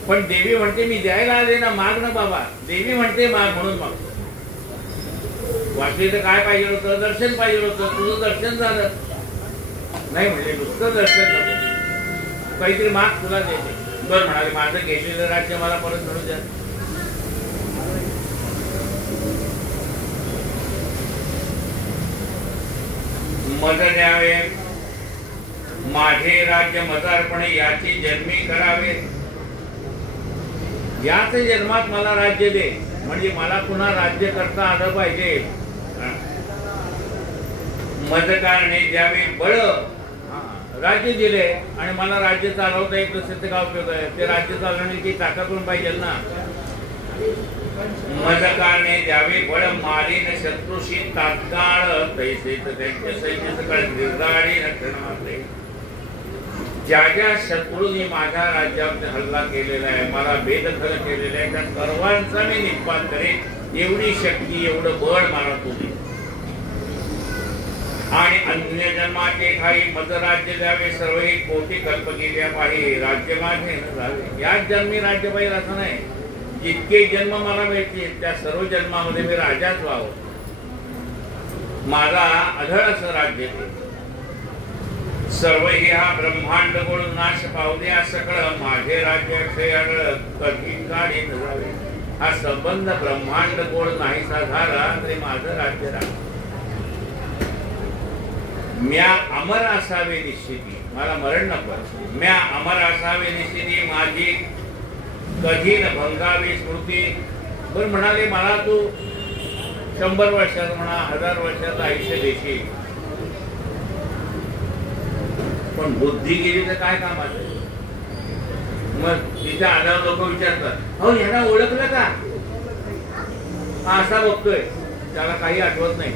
पण देवी म्हणते मी द्यायला आले ना, माग ना बाबा. देवी म्हणते माग म्हणून मागतो. वाचली तर काय पाहिजे होतं? दर्शन पाहिजे होतं. तुझं दर्शन झालं नाही, म्हणजे नुसतं दर्शन नको, काहीतरी माग तुला द्यायचे. बरं म्हणाले माझं घेतलेलं राज्य मला परत मिळू द्या. मद द्यावे, माझे राज्य मदार्पणे याची जन्मी करावे. याच जन्मात मला राज्य दे, म्हणजे मला पुन्हा राज्य करता आलं पाहिजे. मद कारणे द्यावे बळ, राज्य दिले आणि मला राज्य चालवता येत नसेल तर काय उपयोग आहे? ते राज्य चालवण्याची ताकद पण पाहिजे ना. मद कारणे द्यावे बळ, मारीन शत्रुशी तात्काळ तैसे त्यांच्या सैन्य सकाळ निर्गाळी रक्षणाचे. ज्या ज्या शत्रूंनी माझ्या राज्यावर हल्ला केलेला आहे, मला बेदखल केलेला आहे, त्या सर्वांचा मी निपात करेन. एवढी शक्ती एवढं बळ मला तू दे. आणि अन्य जन्माचे काही मद राज्य द्यावे, सर्वही कोटी कल्प केल्या पाहिजे राज्य माझे न झाले. याच जन्मी राज्य पाहिजे असं नाही, जितके जन्म मला मिळतील त्या सर्व जन्मामध्ये मी राजाच व्हावं, मला अढळ असं राज्य दे. सर्व हा ब्रह्मांड गोळ नाश पावल्या सकळ, माझे राज्य क्षय कधी काढी नजावे. हा संबंध ब्रह्मांड गोळ नाहीसा झाला तरी माझं राज्य राहील. म्या अमर असावे निश्चिती, मला मरण नको. म्या अमर असावे निश्चिती, माझी कधी न भंगावी स्मृती. पण म्हणाले मला तू 100 वर्षाचं म्हणा 1000 वर्षाचं आयुष्य देशील, पण बुद्धी गेली तर काय कामाचं? मग तिथे आल्यावर लोक विचारतात हो ह्याला ओळखलं का? असा बघतोय, त्याला काही आठवत नाही.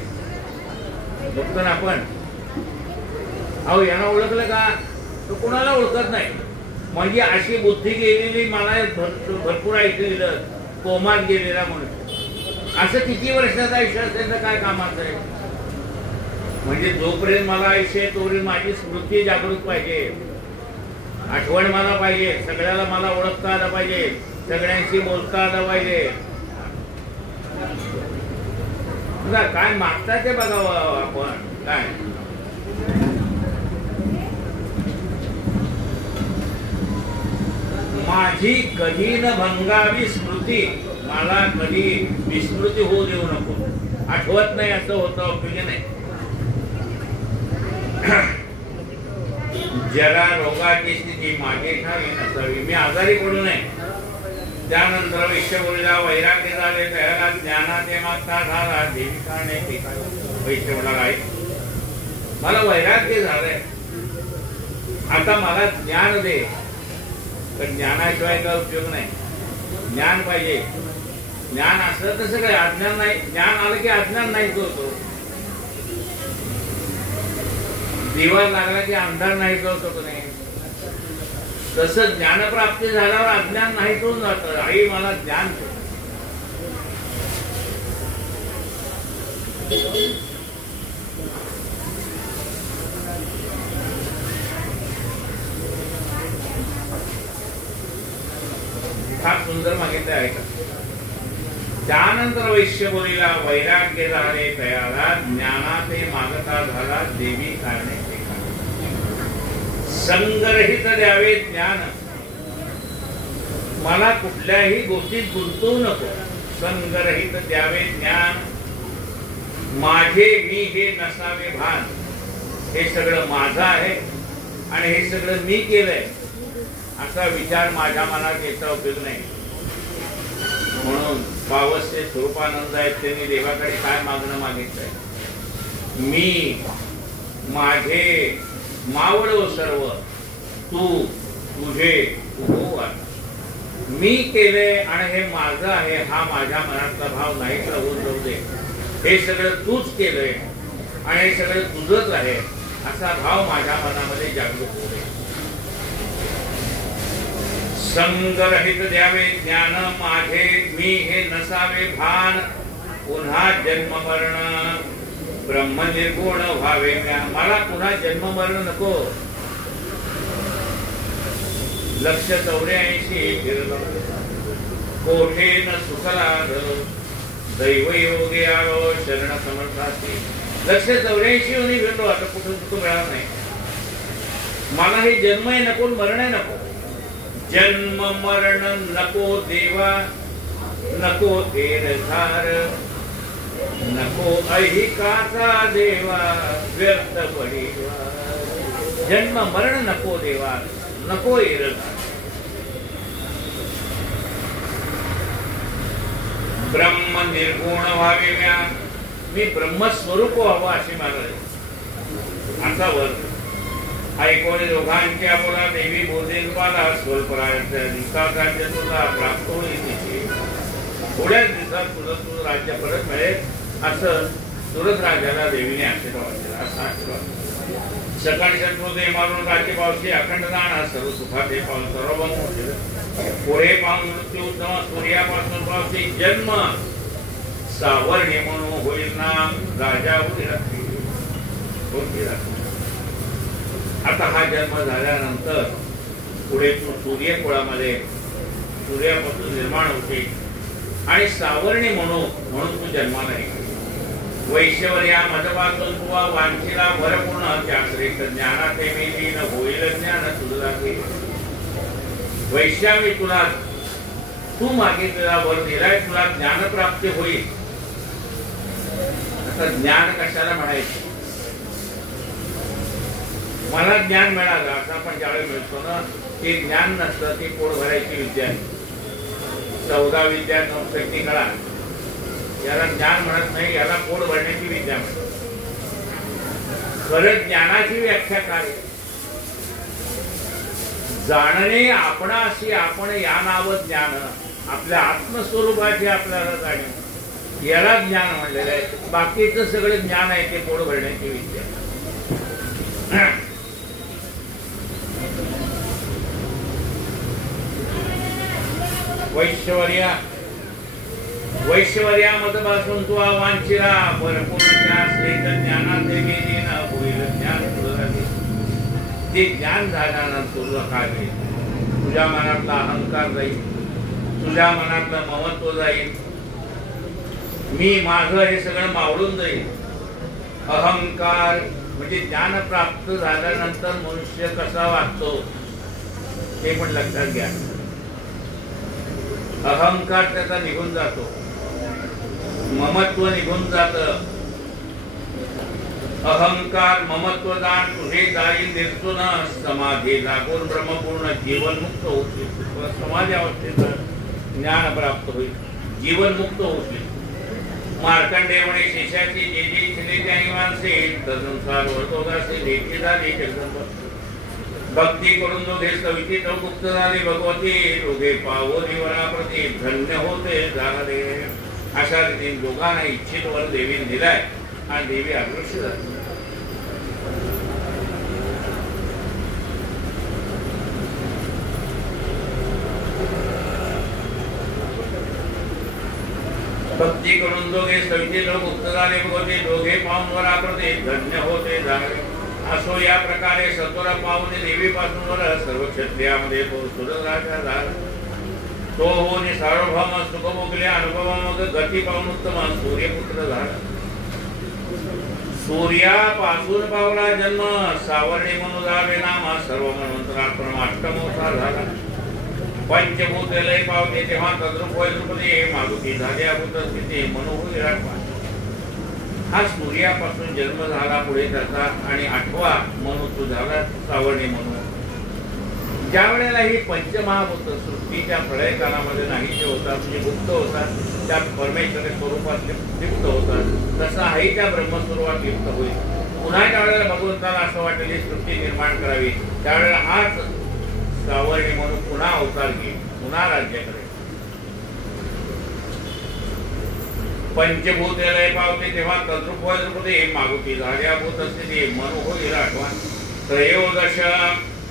बघतो ना आपण, अहो यांना ओळखलं का? तो कोणाला ओळखत नाही. म्हणजे अशी बुद्धी गेलेली, मला भरपूर ऐकलेलं, कोमात गेलेला म्हणून. असं किती वर्षाचं आयुष्य असेल तर काय कामाचं आहे? म्हणजे जोपर्यंत मला आयुष्य आहे तोपर्यंत माझी स्मृती जागृत पाहिजे, आठवण मला पाहिजे, सगळ्याला मला ओळखता आलं पाहिजे. सगळ्यांशी बोलता आलं पाहिजे. काय मागतात ते बघावं आपण. काय माझी कधी न भंगावी स्मृती, मला कधी विस्मृती होऊ देऊ नको. आठवत नाही असं होतं उपयोगी नाही. जरा रोगाची स्थिती माझी ठावी नसावी, मी आजारी पडू नये. त्यानंतर वैश्यवरीला वैराग्य झाले, त्याला ज्ञानाचे मागता झाला, देविकाने वैश्यवला आहे मला वैराग्य झालंय, आता मला ज्ञान दे. पण ज्ञानाशिवाय काय उपयोग नाही. ज्ञान पाहिजे. ज्ञान असलं तसं काय अज्ञान नाही. ज्ञान आलं की अज्ञान नाहीच होतो. दिवा लागला की अंधार नाहीच होतो नाही. तसं ज्ञानप्राप्ती झाल्यावर अज्ञान नाहीच होऊन जातं. आई मला ज्ञान फार सुंदर मागितले आहे का. त्यानंतर वैश्यवरीला वैराग्य झाले, तयाला ज्ञानाचे मागता झाला, देवी कारणे संगरहित द्यावे ज्ञान, मला कुठल्याही गोष्टीत गुंतवू नको. संगरहित द्यावे ज्ञान, माझे मी हे नसावे भान. हे सगळं माझं आहे आणि हे सगळं मी केलंय असा विचार माझ्या मनात याचा उपयोग नाही. म्हणून पावस्य स्वरूपानंद आहेत त्यांनी देवाकडे काय मागणं मागितलंय. मी माझे मावळो सर्व, तू तुझे हो. मी केले आणि हे माझं आहे हा माझ्या मनातला भाव नाही होऊन जाऊ दे. हे सगळं तूच केलंय आणि हे सगळं तुझंच आहे असा भाव माझ्या मनामध्ये जागृत होऊ दे. संगरहित द्यावे ज्ञान, माझे मी हे नसावे भान. पुन्हा जन्म मरण ब्रह्म निर्गुण व्हावे, मला पुन्हा जन्म मरण नको. लक्ष 84 फिरलो कोठे न सुखला, दैव योगे आलो शरण समर्थाची. लक्ष 84 होऊन फिरलो, आता कुठं सुख मिळालं नाही. मला हे जन्मही नको मरणही नको. जन्म मरण नको देवा, नको एरधार, नको ऐहिकाचा देवा व्यर्थ पडिवा. जन्म मरण नको देवा, नको एरधार. ब्रह्म निर्गुण व्हावे, मी ब्रह्मस्वरूप व्हावं अशी मला असा वर्ग. ऐकून दोघांच्या बोला देवी बोधेवाला स्वल्पराज्य दिवसात राज्य तुला प्राप्त होईल. थोड्याच दिवसात तुझं राज्य परत मिळेल असं सुरत राजाला देवीने आशीर्वाद दिला. असा आशीर्वाद सकाळी शत्रुदय मारून राज्य पावशी अखंड जाणार, सर्व सुखाचे पाहून सर्वभंग पुढे पाहून मृत्यू सूर्यापासून पावशी जन्म, सावर्णी म्हणून होईल नाम राजा होईल. आता हा जन्म झाल्यानंतर पुढे तू सूर्यकुळामध्ये सूर्यापासून निर्माण होते आणि सावर्णी म्हणून तू जन्माला येईल. वैश्यवर्या मधपासून तुवा वांछिला भरपूर्ण त्याश्रेष्ठ ज्ञानाचे मी लीन होईल ज्ञान तुझा. वैश्यामी तुला तू मागितलेला वर दिलाय, तुला ज्ञानप्राप्ती होईल. आता ज्ञान कशाला म्हणायचं. मला ज्ञान मिळालं असं आपण ज्यावेळी मिळतो ना, ते ज्ञान नसतं, ती पोट भरायची विद्या आहे. 14 विद्या 69 कळा, याला ज्ञान म्हणत नाही, याला पोट भरण्याची विद्या म्हणतात. खरं ज्ञानाची व्याख्या काय. जाणणे आपणाशी आपण या नावं ज्ञान, आपल्या आत्मस्वरूपाची आपल्याला जाणीव, याला ज्ञान म्हणलेलं आहे. बाकीचं सगळं ज्ञान आहे ते पोट भरण्याची विद्या. वैश्यवर्या मधपासून तू वांछिला भरपूर्ण ज्ञानाचे गेलीन होईल ज्ञान तुझं. ते ज्ञान झाल्यानंतर तुला काय होईल. तुझ्या मनातला अहंकार जाईल, तुझ्या मनातलं ममत्व जाईल, मी माझं हे सगळं मावळून जाईल. अहंकार म्हणजे ज्ञान प्राप्त झाल्यानंतर मनुष्य कसा वागतो ते पण लक्षात घ्या. अहंकार त्याचा निघून जातो, ममत्व निघून जात. अहंकार ममत्व दान तुझे जाईल निर्गुण समाधी लागून ब्रह्मपूर्ण जीवनमुक्त होतील. समाधी अवस्थेचं ज्ञान प्राप्त होईल, जीवनमुक्त होतील. मार्कंडेय म्हणे शिष्याची जे जे इच्छिले ते अनिवार्य तदनुसार वर्तोदासी देखी झाली जगदंब. भक्ती करून दोघे सविती तो गुप्त झाले भगवती दोघे पावोनी वराप्रती धन्य होते झाले. अशा रीतीने दोघांना इच्छित वर देवीने दिलाय आणि देवी अदृश्य झाली. भक्ती करून दोघे सविती लोक मुक्त झाले भगवती दोघे पाहून वराप्रती धन्य होते झाले. असो या प्रकारे सत्वरा पाहून देवीपासून वर सर्व क्षत्रियामध्ये तो सुरराजा झाला. तो होऊन सार्वभौम सुख भोगले अनुभव मग गती पाहून उत्तम सूर्यपुत्र झाला. सूर्यापासून पावला जन्म सावर्णी म्हणून झाले नाम सर्व मनवंतरात अष्टमोसा झाला. पंचभूत लय पावते तेव्हा तद्रूप वैद्रुपदे मागुती झाली अभूत स्थिती मनोहू विराटवा. हा सूर्यापासून जन्म झाला पुढे त्याचा आणि आठवा मनुष्य झाला सावर्णी म्हणून. ज्या वेळेला ही पंचमहाभूत सृष्टीच्या प्रलय काळामध्ये नाहीचे होतात म्हणजे गुप्त होतात, त्या परमेश्वरी स्वरूपात लिप्त होतात, तसा हाही त्या ब्रह्मस्वरूपात लिप्त होईल. पुन्हा ज्या वेळेला भगवंताला असं वाटेल ही सृष्टी निर्माण करावी त्यावेळेला हाच सावर्णी म्हणून पुन्हा अवतार घेईल, पुन्हा राज्य करेल. पंचभूत लय पावते तेव्हा तद्रूप वैद्रुपदे मागुती झाल्या भूत स्थिती मनोहो विराटवा. त्रयोदश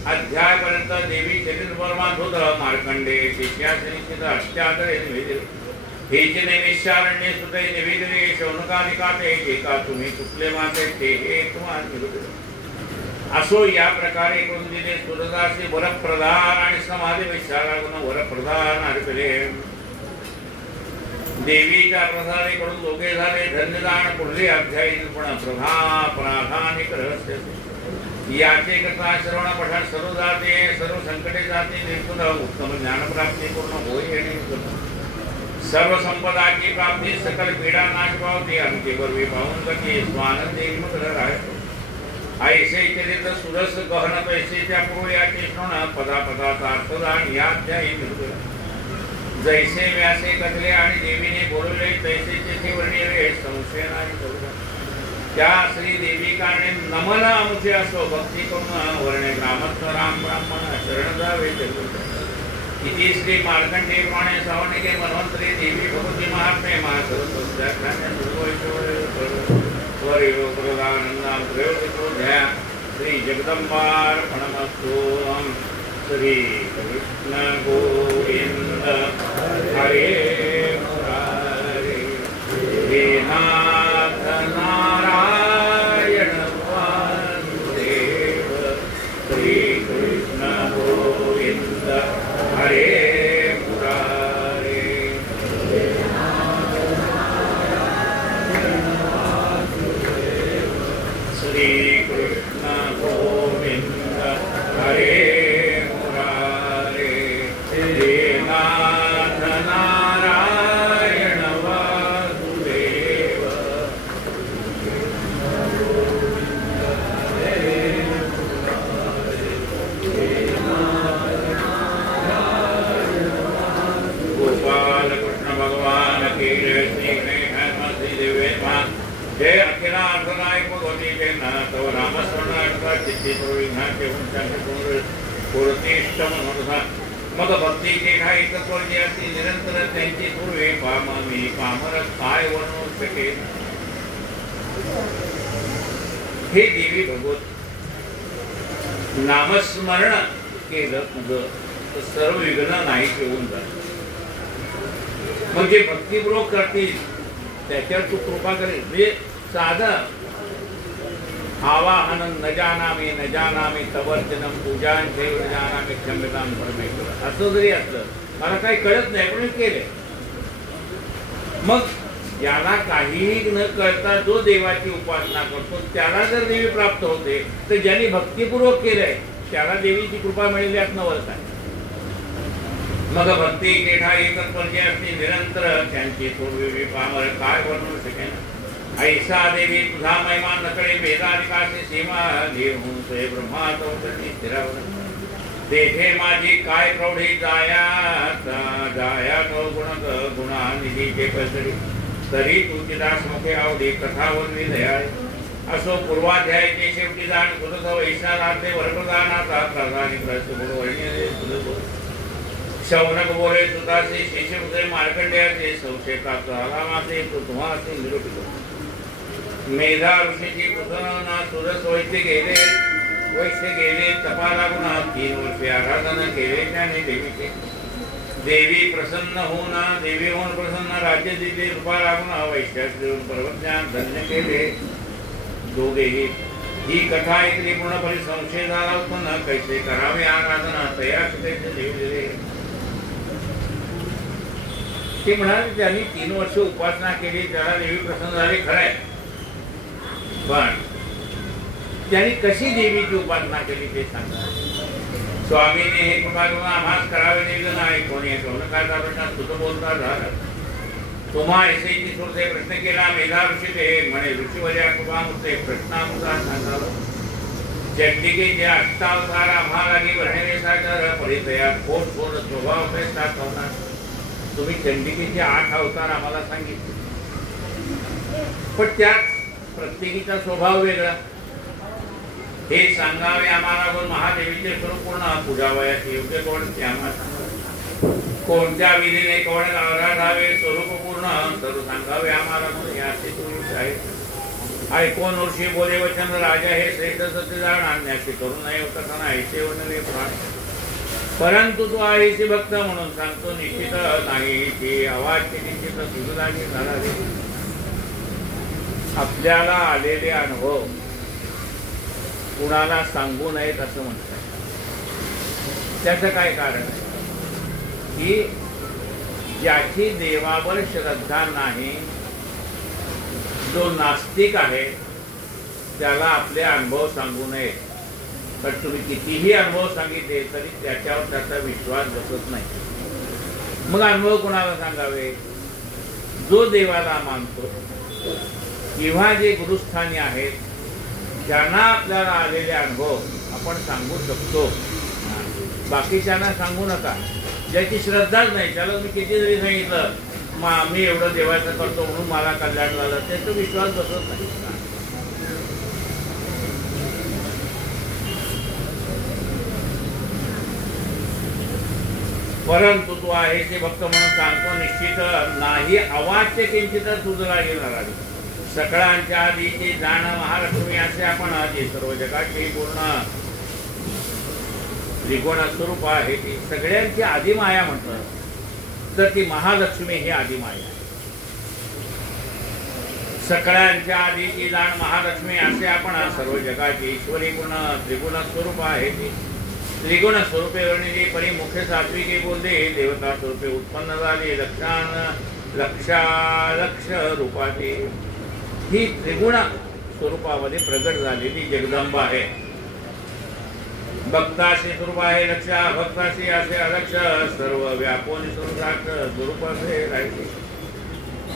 अध्यायापर्यंत देवी शरीर बर्मात होत मार्कंडे शिष्यासनिश्चित अष्ट्यादरे निवेदिले. हेचे नैमिषारण्य सुते निवेदिले शौनकादिकाते एका तुम्ही चुकले माते ते हे तुम्हाला निवेदिले. असो या प्रकारे करून दिले सुरदासी वरप्रधान आणि समाधी विचारा गुण वरप्रधान अर्पले. देवीच्या प्रसारेकडून दोघे झाले धन्यदान. पुढले अध्यायी पण प्राधानिक रहस्य याचे करता श्रवण पठण सर्व जाते सर्व संकटे जाते निर्गुण उत्तम ज्ञानप्राप्ती पूर्ण होई आणि सर्व संपदाची प्राप्ती सकल पीडा नाश पावते. अंकेवर विभावून गती स्वानंदी मग्न राहतो. ऐसे चरित्र सुरस गहन पैसेच्या पूर्व याचे श्रवण पदा पदाचा अर्थदान या अध्यायी निर्गुण. जैसे व्यासे कथले आणि देवीने बोलवले तैसेचे ते वर्णिले संशय नाही करू. त्या श्री देवी कारणे नमन आमुचे असो भक्ती करून वर्णे ग्रामस्थ राम ब्राह्मण शरण जावे. इति श्री मार्कंडेय पुराणे सावर्णिके मनवंतरे देवी भगवती महात्म्ये श्री जगदंबार्पणमस्तु. श्री कृष्ण गोविंद हरे मुरारे हे नाथ नारायण वासुदेव. श्री कृष्ण गोविंद हरे मुरारे श्री कृष्ण गोविंद हरे जय अखिलार्धनायक भगवती जय नाथ रामस्मरण चित्ती मग भक्तीचे काही तत्व जे असते निरंतर त्यांची पूर्वे पामी पामर काय बनवू शकेल. हे देवी भगवत नामस्मरण केलं तुझं तर सर्व विघ्न नाही ठेवून जात. मग जे भक्तिपूर्वक करतील त्याच्यावर तू कृपा करेल. म्हणजे साधं आवाहन न जानामी तवर्जनम पूजान न जानामी क्षम्यताम परमेश्वर असं जरी असलं मला काही कळत नाही पण मी केलंय. मग याला काहीही न कळता जो देवाची उपासना करतो त्याला जर देवी प्राप्त होते, तर ज्यांनी भक्तिपूर्वक केलंय त्याला देवीची कृपा मिळेल यात नवलच आहे. मग भक्ती केठा एकत्र जे असते निरंतर त्यांची सोडवी पामर काय वर्णू शकेन. ऐसा देवी तुझा महिमा नकळे वेदाधिकाशी सीमा घेऊन स्वय ब्रह्मा चौकटी स्थिरावर. देखे माझी काय प्रौढी जाया तो गुणा निधीचे कसरी. तरी तुझी दास मुखे आवडी कथावरली दयाळे. असो पूर्वाध्यायाचे शेवटी जाण सुरस वैशा राहते वर्गदानाचा प्रधानी प्रस्तुत वर्णिले सुरस. शौनक बोले सुतासे शेषवसे मार्कंडेयाचे संशेकाचा आलामासे तो तुम्हासे निरूपित. मेधा ऋषीची पुतना सुरस वैश्य गेले तपा लागून 3 वर्षे आराधना केले त्याने देवीचे. देवी प्रसन्न होऊन देवी होऊन प्रसन्न राज्य दिले रूपा लागून वैश्यास देऊन पर्वज्ञान धन्य केले दोघेही. ही कथा ऐकली पूर्णपणे संशय झाला उत्पन्न कैसे करावे आराधना तयार कैसे देव दिले. ते म्हणाले त्यांनी 3 वर्ष उपासना केली त्याला देवी प्रसन्न झाली खरंय, पण त्यांनी कशी देवीची उपासना केली ते सांगा. स्वामीने हे कृपा करून आम्हास करावे दिलं नाही. कोणी शौनकाचा प्रश्न तुझं बोलता झाला. तुम्हा ऐसेची सुरते प्रश्न केला मेधा ऋषी ते म्हणे ऋषीवल्या कृपा मुळे प्रश्नानुसार सांगावं. चंडिकेचे अष्टावतार आम्हाला वर्णनेसागर परिचयात खोट खोट स्वभाव प्रयत्नात होणार. तुम्ही चंडिकेचे 8 अवतार आम्हाला सांगितले, पण त्यात प्रत्येकीचा स्वभाव वेगळा. हे सांगावे आम्हाला व महादेवीचे स्वरूप पूर्ण पूजावयाचे योग्य कोण ते आम्हाला. कोणत्या विधीने कोण आराधावे स्वरूप पूर्ण सर्व सांगावे आम्हाला याचे तुम्ही आहे. ऐकून ऋषी बोले वचन राजा हे श्रेष्ठ सत्य जाण आणण्याचे करू नये होता ऐसे वनवे प्राण. परंतु तू आहेशी भक्त म्हणून सांगतो निश्चित नाही की आवाजची निश्चित सुरुदानी झाला. आपल्याला आलेले अनुभव कुणाला सांगू नयेत असं म्हणतात. त्याचं काय कारण आहे की ज्याची देवावर श्रद्धा नाही, जो नास्तिक आहे त्याला आपले अनुभव सांगू नये. तर तुम्ही कितीही अनुभव सांगितले तरी त्याच्यावर त्याचा विश्वास बसत नाही. मग अनुभव कोणाला सांगावे? जो देवाला मानतो किंवा जे गुरुस्थानी आहेत ज्यांना आपल्याला आलेले अनुभव आपण सांगू शकतो. बाकीच्यांना सांगू नका. ज्याची श्रद्धाच नाही त्याला मी किती जरी सांगितलं मी एवढं देवाचं करतो म्हणून मला कल्याण झालं, त्याचा विश्वास बसत नाही. परंतु तू आहे ते भक्त म्हणून सांगतो निश्चित नाही अवाच्य किंचित तुझला येणार. सकळांच्या आधीची जाण महालक्ष्मी असे आपण आधी सर्व जगाची पूर्ण त्रिगुण स्वरूप आहे. ती सगळ्यांची आदिमाया म्हणतात, तर ती महालक्ष्मी ही आदिमाया. सकळांच्या आधीची जाण महालक्ष्मी असे आपण सर्व जगाची ईश्वरी पूर्ण त्रिगुण स्वरूप आहे. ती त्रिगुण स्वरूपे वर्णिली परी मुख्य सात्विकी बोलले देवता स्वरूपे उत्पन्न झाली लक्ष रूपाची. ही त्रिगुण स्वरूपामध्ये प्रगट झालेली जगदंबा आहे. भक्ताशी स्वरूप आहे लक्ष, भक्ताशी असे अलक्ष सर्व व्यापून स्वरूप असे राहिली.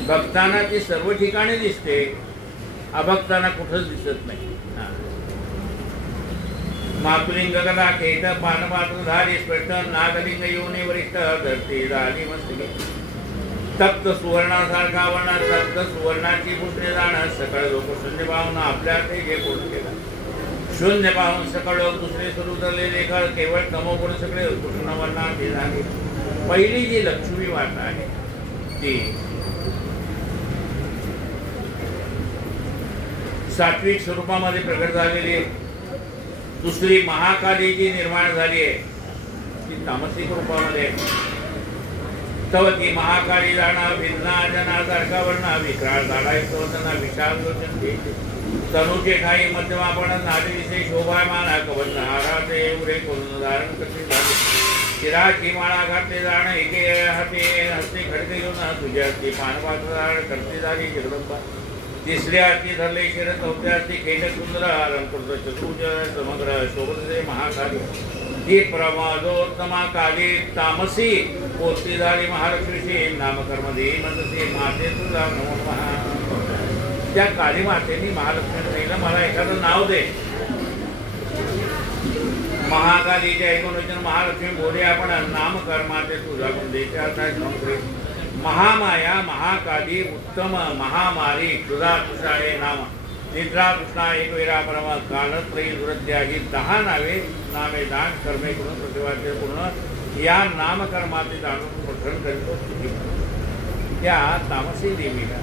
भक्तांना ती सर्व ठिकाणी दिसते, अभक्तांना कुठंच दिसत नाही. मातुलिंग गदा केट पानपात्रधारी स्पष्ट नागलिंग योनी वरिष्ठ धरती झाली मस्तकी. तप्त सुवर्णासारखा वर्णा तप्त सुवर्णाची भूषणे जाणं सकळ लोक शून्य पाहून आपल्या ते जे पूर्ण केला. शून्य पाहून सकळ लोक दुसरे स्वरूप धरलेले घर केवळ तमोगुण सगळे कृष्ण वर्णाचे झाले. पहिली जी लक्ष्मी वाट आहे ती सात्विक स्वरूपामध्ये प्रगट झालेली. दुसरी महाकाली जी निर्माण झाली आहे ती तामसिक रूपामध्ये. तव ती महाकाली जाणा भिन्ना जनासारखा वर्णा विक्राळ झाडायचो त्यांना विशाल लोचन घ्यायचे. तनुचे ठाई मध्यमापण नादी विषय शोभायमान कवच हाराचे एवढे करून धारण कसे झाले. शिराची माळा घातले जाण एके हाती हस्ती खडके घेऊन तुझ्या हस्ती पानपात्र करते झाली जगदंबा तिसऱ्या हाती धरले शिर चौथ्या हाती खेळ सुंदर अलंकृत चतुर्भुज समग्र शोभते महाकाली ही प्रमादोत्तमा काली तामसी पोस्ती झाली महालक्ष्मीची नामकर्म दे म्हणते माते तुझा नमो नमः। त्या काली मातेने महालक्ष्मीला मला एखादं नाव दे। महाकालीच्या एकूण महालक्ष्मी बोले आपण नामकर्माचे तुझा गुण महामाया महाकाली उत्तम महामारी क्षुधा तुषा हे नाम निद्रा कृष्णा एक वेळा परमा कालत्रयी दुरत्या ही 10 नामे दान कर्मे करून प्रतिवाद्य पूर्ण या नामकर्माचे जाणून पठण करतो। त्या तामसी देवीला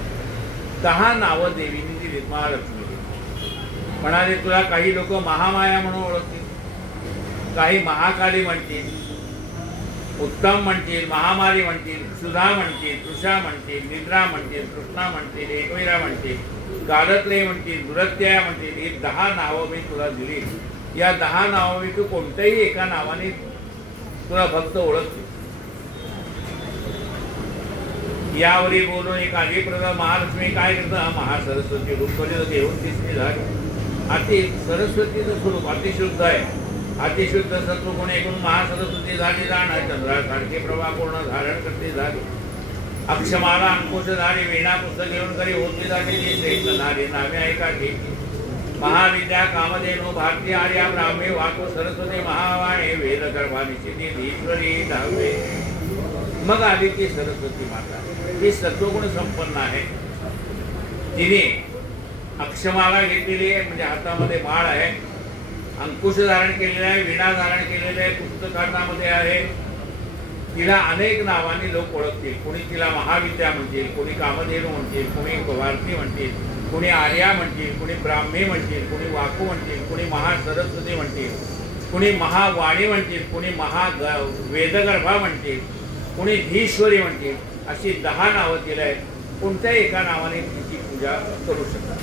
10 नावं देवीने दिली महालक्ष्मी म्हणाले तुला काही लोक महामाया म्हणून ओळखतील, काही महाकाली म्हणतील, उत्तम म्हणतील, महामारी म्हणतील, सुधा म्हणतील, तृषा म्हणतील, निद्रा म्हणतील, कृष्णा म्हणतील, एकवीरा म्हणतील, कालत्रय म्हणतील, दुरत्या म्हणतील। ही 10 नावं मी तुला दिली। या 10 नावांपैकी तू कोणत्याही एका नावाने तुला भक्त ओळखते। यावरी बोलून एक आदिप्रद महालक्ष्मी काय करतं महासरस्वती रूप घेऊन तिसरी झाली। अति सरस्वतीचं स्वरूप अतिशुद्ध आहे। अतिशुद्ध सत्वगुण एकूण महासरस्वती झाली जाण चंद्रासारखे प्रभा पूर्ण धारण करते झाली। अक्षमाला अंकुश झाली वीणा पुस्तक घेऊन करी होती झाली श्रेष्ठ झाली नामे ऐका घेतली महाविद्या कामधेनु भारती आर्या ब्राह्मी वाको सरस्वती महावाणी वेद गर्भानिशिती ईश्वरी धावे। मग आली ती सरस्वती माता ही सत्वगुण संपन्न आहे। तिने अक्षमाला घेतलेली आहे म्हणजे हातामध्ये माळ आहे, अंकुश धारण केलेला आहे, वीणा धारण केलेले आहे, पुस्तकांमध्ये आहे। तिला अनेक नावांनी लोक ओळखतील। कोणी तिला महाविद्या म्हणतील, कोणी कामधेनु म्हणतील, कोणी भारती म्हणतील, कोणी आर्या म्हणतील, कोणी ब्राह्मी म्हणतील, कोणी वाकू म्हणतील, कोणी महासरस्वती म्हणतील, कोणी महावाणी म्हणतील, कोणी वेदगर्भा म्हणतील, कोणी धीश्वरी म्हणतील। अशी 10 नावं तिला आहेत। कोणत्याही एका नावाने तिची पूजा करू शकता।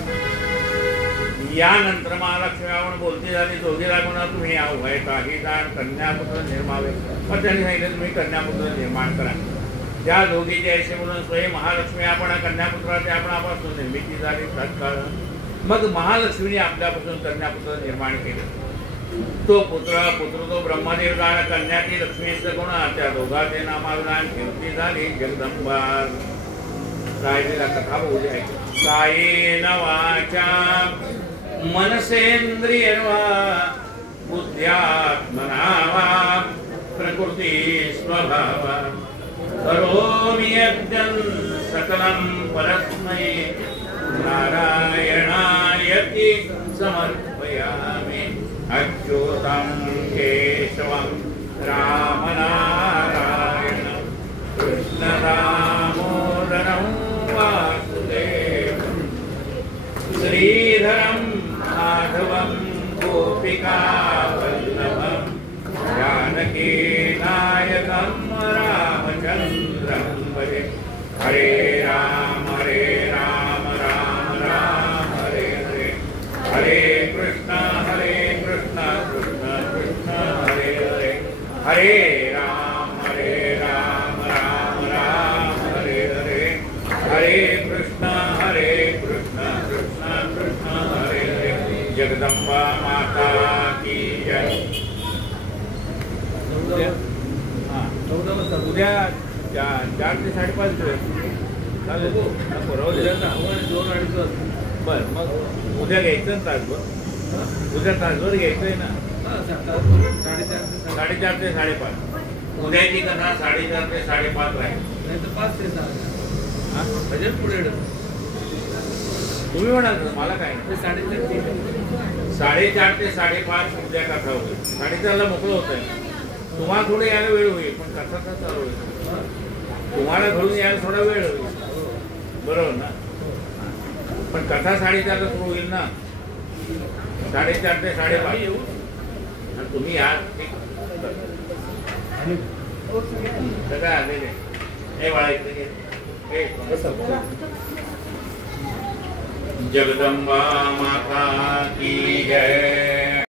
यानंतर महालक्ष्मी आपण बोलती झाली दोघी लागून तुम्ही आहे काही दान कन्यापुत्र निर्मावे। पण त्यांनी सांगितलं तुम्ही कन्यापुत्र निर्माण करा। त्या दोघीचे ऐसे म्हणून स्वयं महालक्ष्मी आपण कन्यापुत्राचे आपणापासून निर्मिती झाली तत्काळ। मग महालक्ष्मीने आपल्यापासून कन्यापुत्र निर्माण केले। तो पुत्र तो ब्रह्मदेव दान कन्या ती लक्ष्मीचं गुण त्या दोघांचे नामाविधान कीर्ती झाली जगदंबा। राहिलेला कथा बोलली आहे कायेन वाचा मनसेंद्रियर्वा बुद्ध्यात्मना वा प्रकृती स्वभावा करोमि यज्ञं सकलं परस्मै नारायणायति समर्पयामि। अच्युतं केशवं रामनारायणं कृष्ण दामोदरं वासुदेवं श्रीधरं माधवं गोपिका वल्लभं जानकी नायकं रामचन्द्रं भजे। हरे राम राम राम हरे हरे हरे कृष्ण कृष्ण कृष्ण हरे हरे हरे राम राम हरे हरे हरे कृष्ण कृष्ण कृष्ण हरे हरे। जगदंबा माता की जय। उद्या 4 ते 5:30 चालेल बरं। मग उद्या घ्यायचं ना तासभर, उद्या तासभर घ्यायचंय ना 4:30 ते 5:30। उद्याची कथा 4:30 ते 5:30 राहील 5 ते 6 पुढे तुम्ही म्हणाल मला काय 4:30 ते 5:30 उद्या कथा होईल। 4:30ला मोकळं होत आहे। तुम्हाला थोडं यायला वेळ होईल पण कथा का चालू होईल तुम्हाला घरून यायला थोडा वेळ होईल बरोबर ना। पण कथा 4:30ला सुरू होईल ना 4:30 ते 5:30 येऊ आणि तुम्ही या सगळं आलेले हे वाळायचं जगदंबा माता की जय।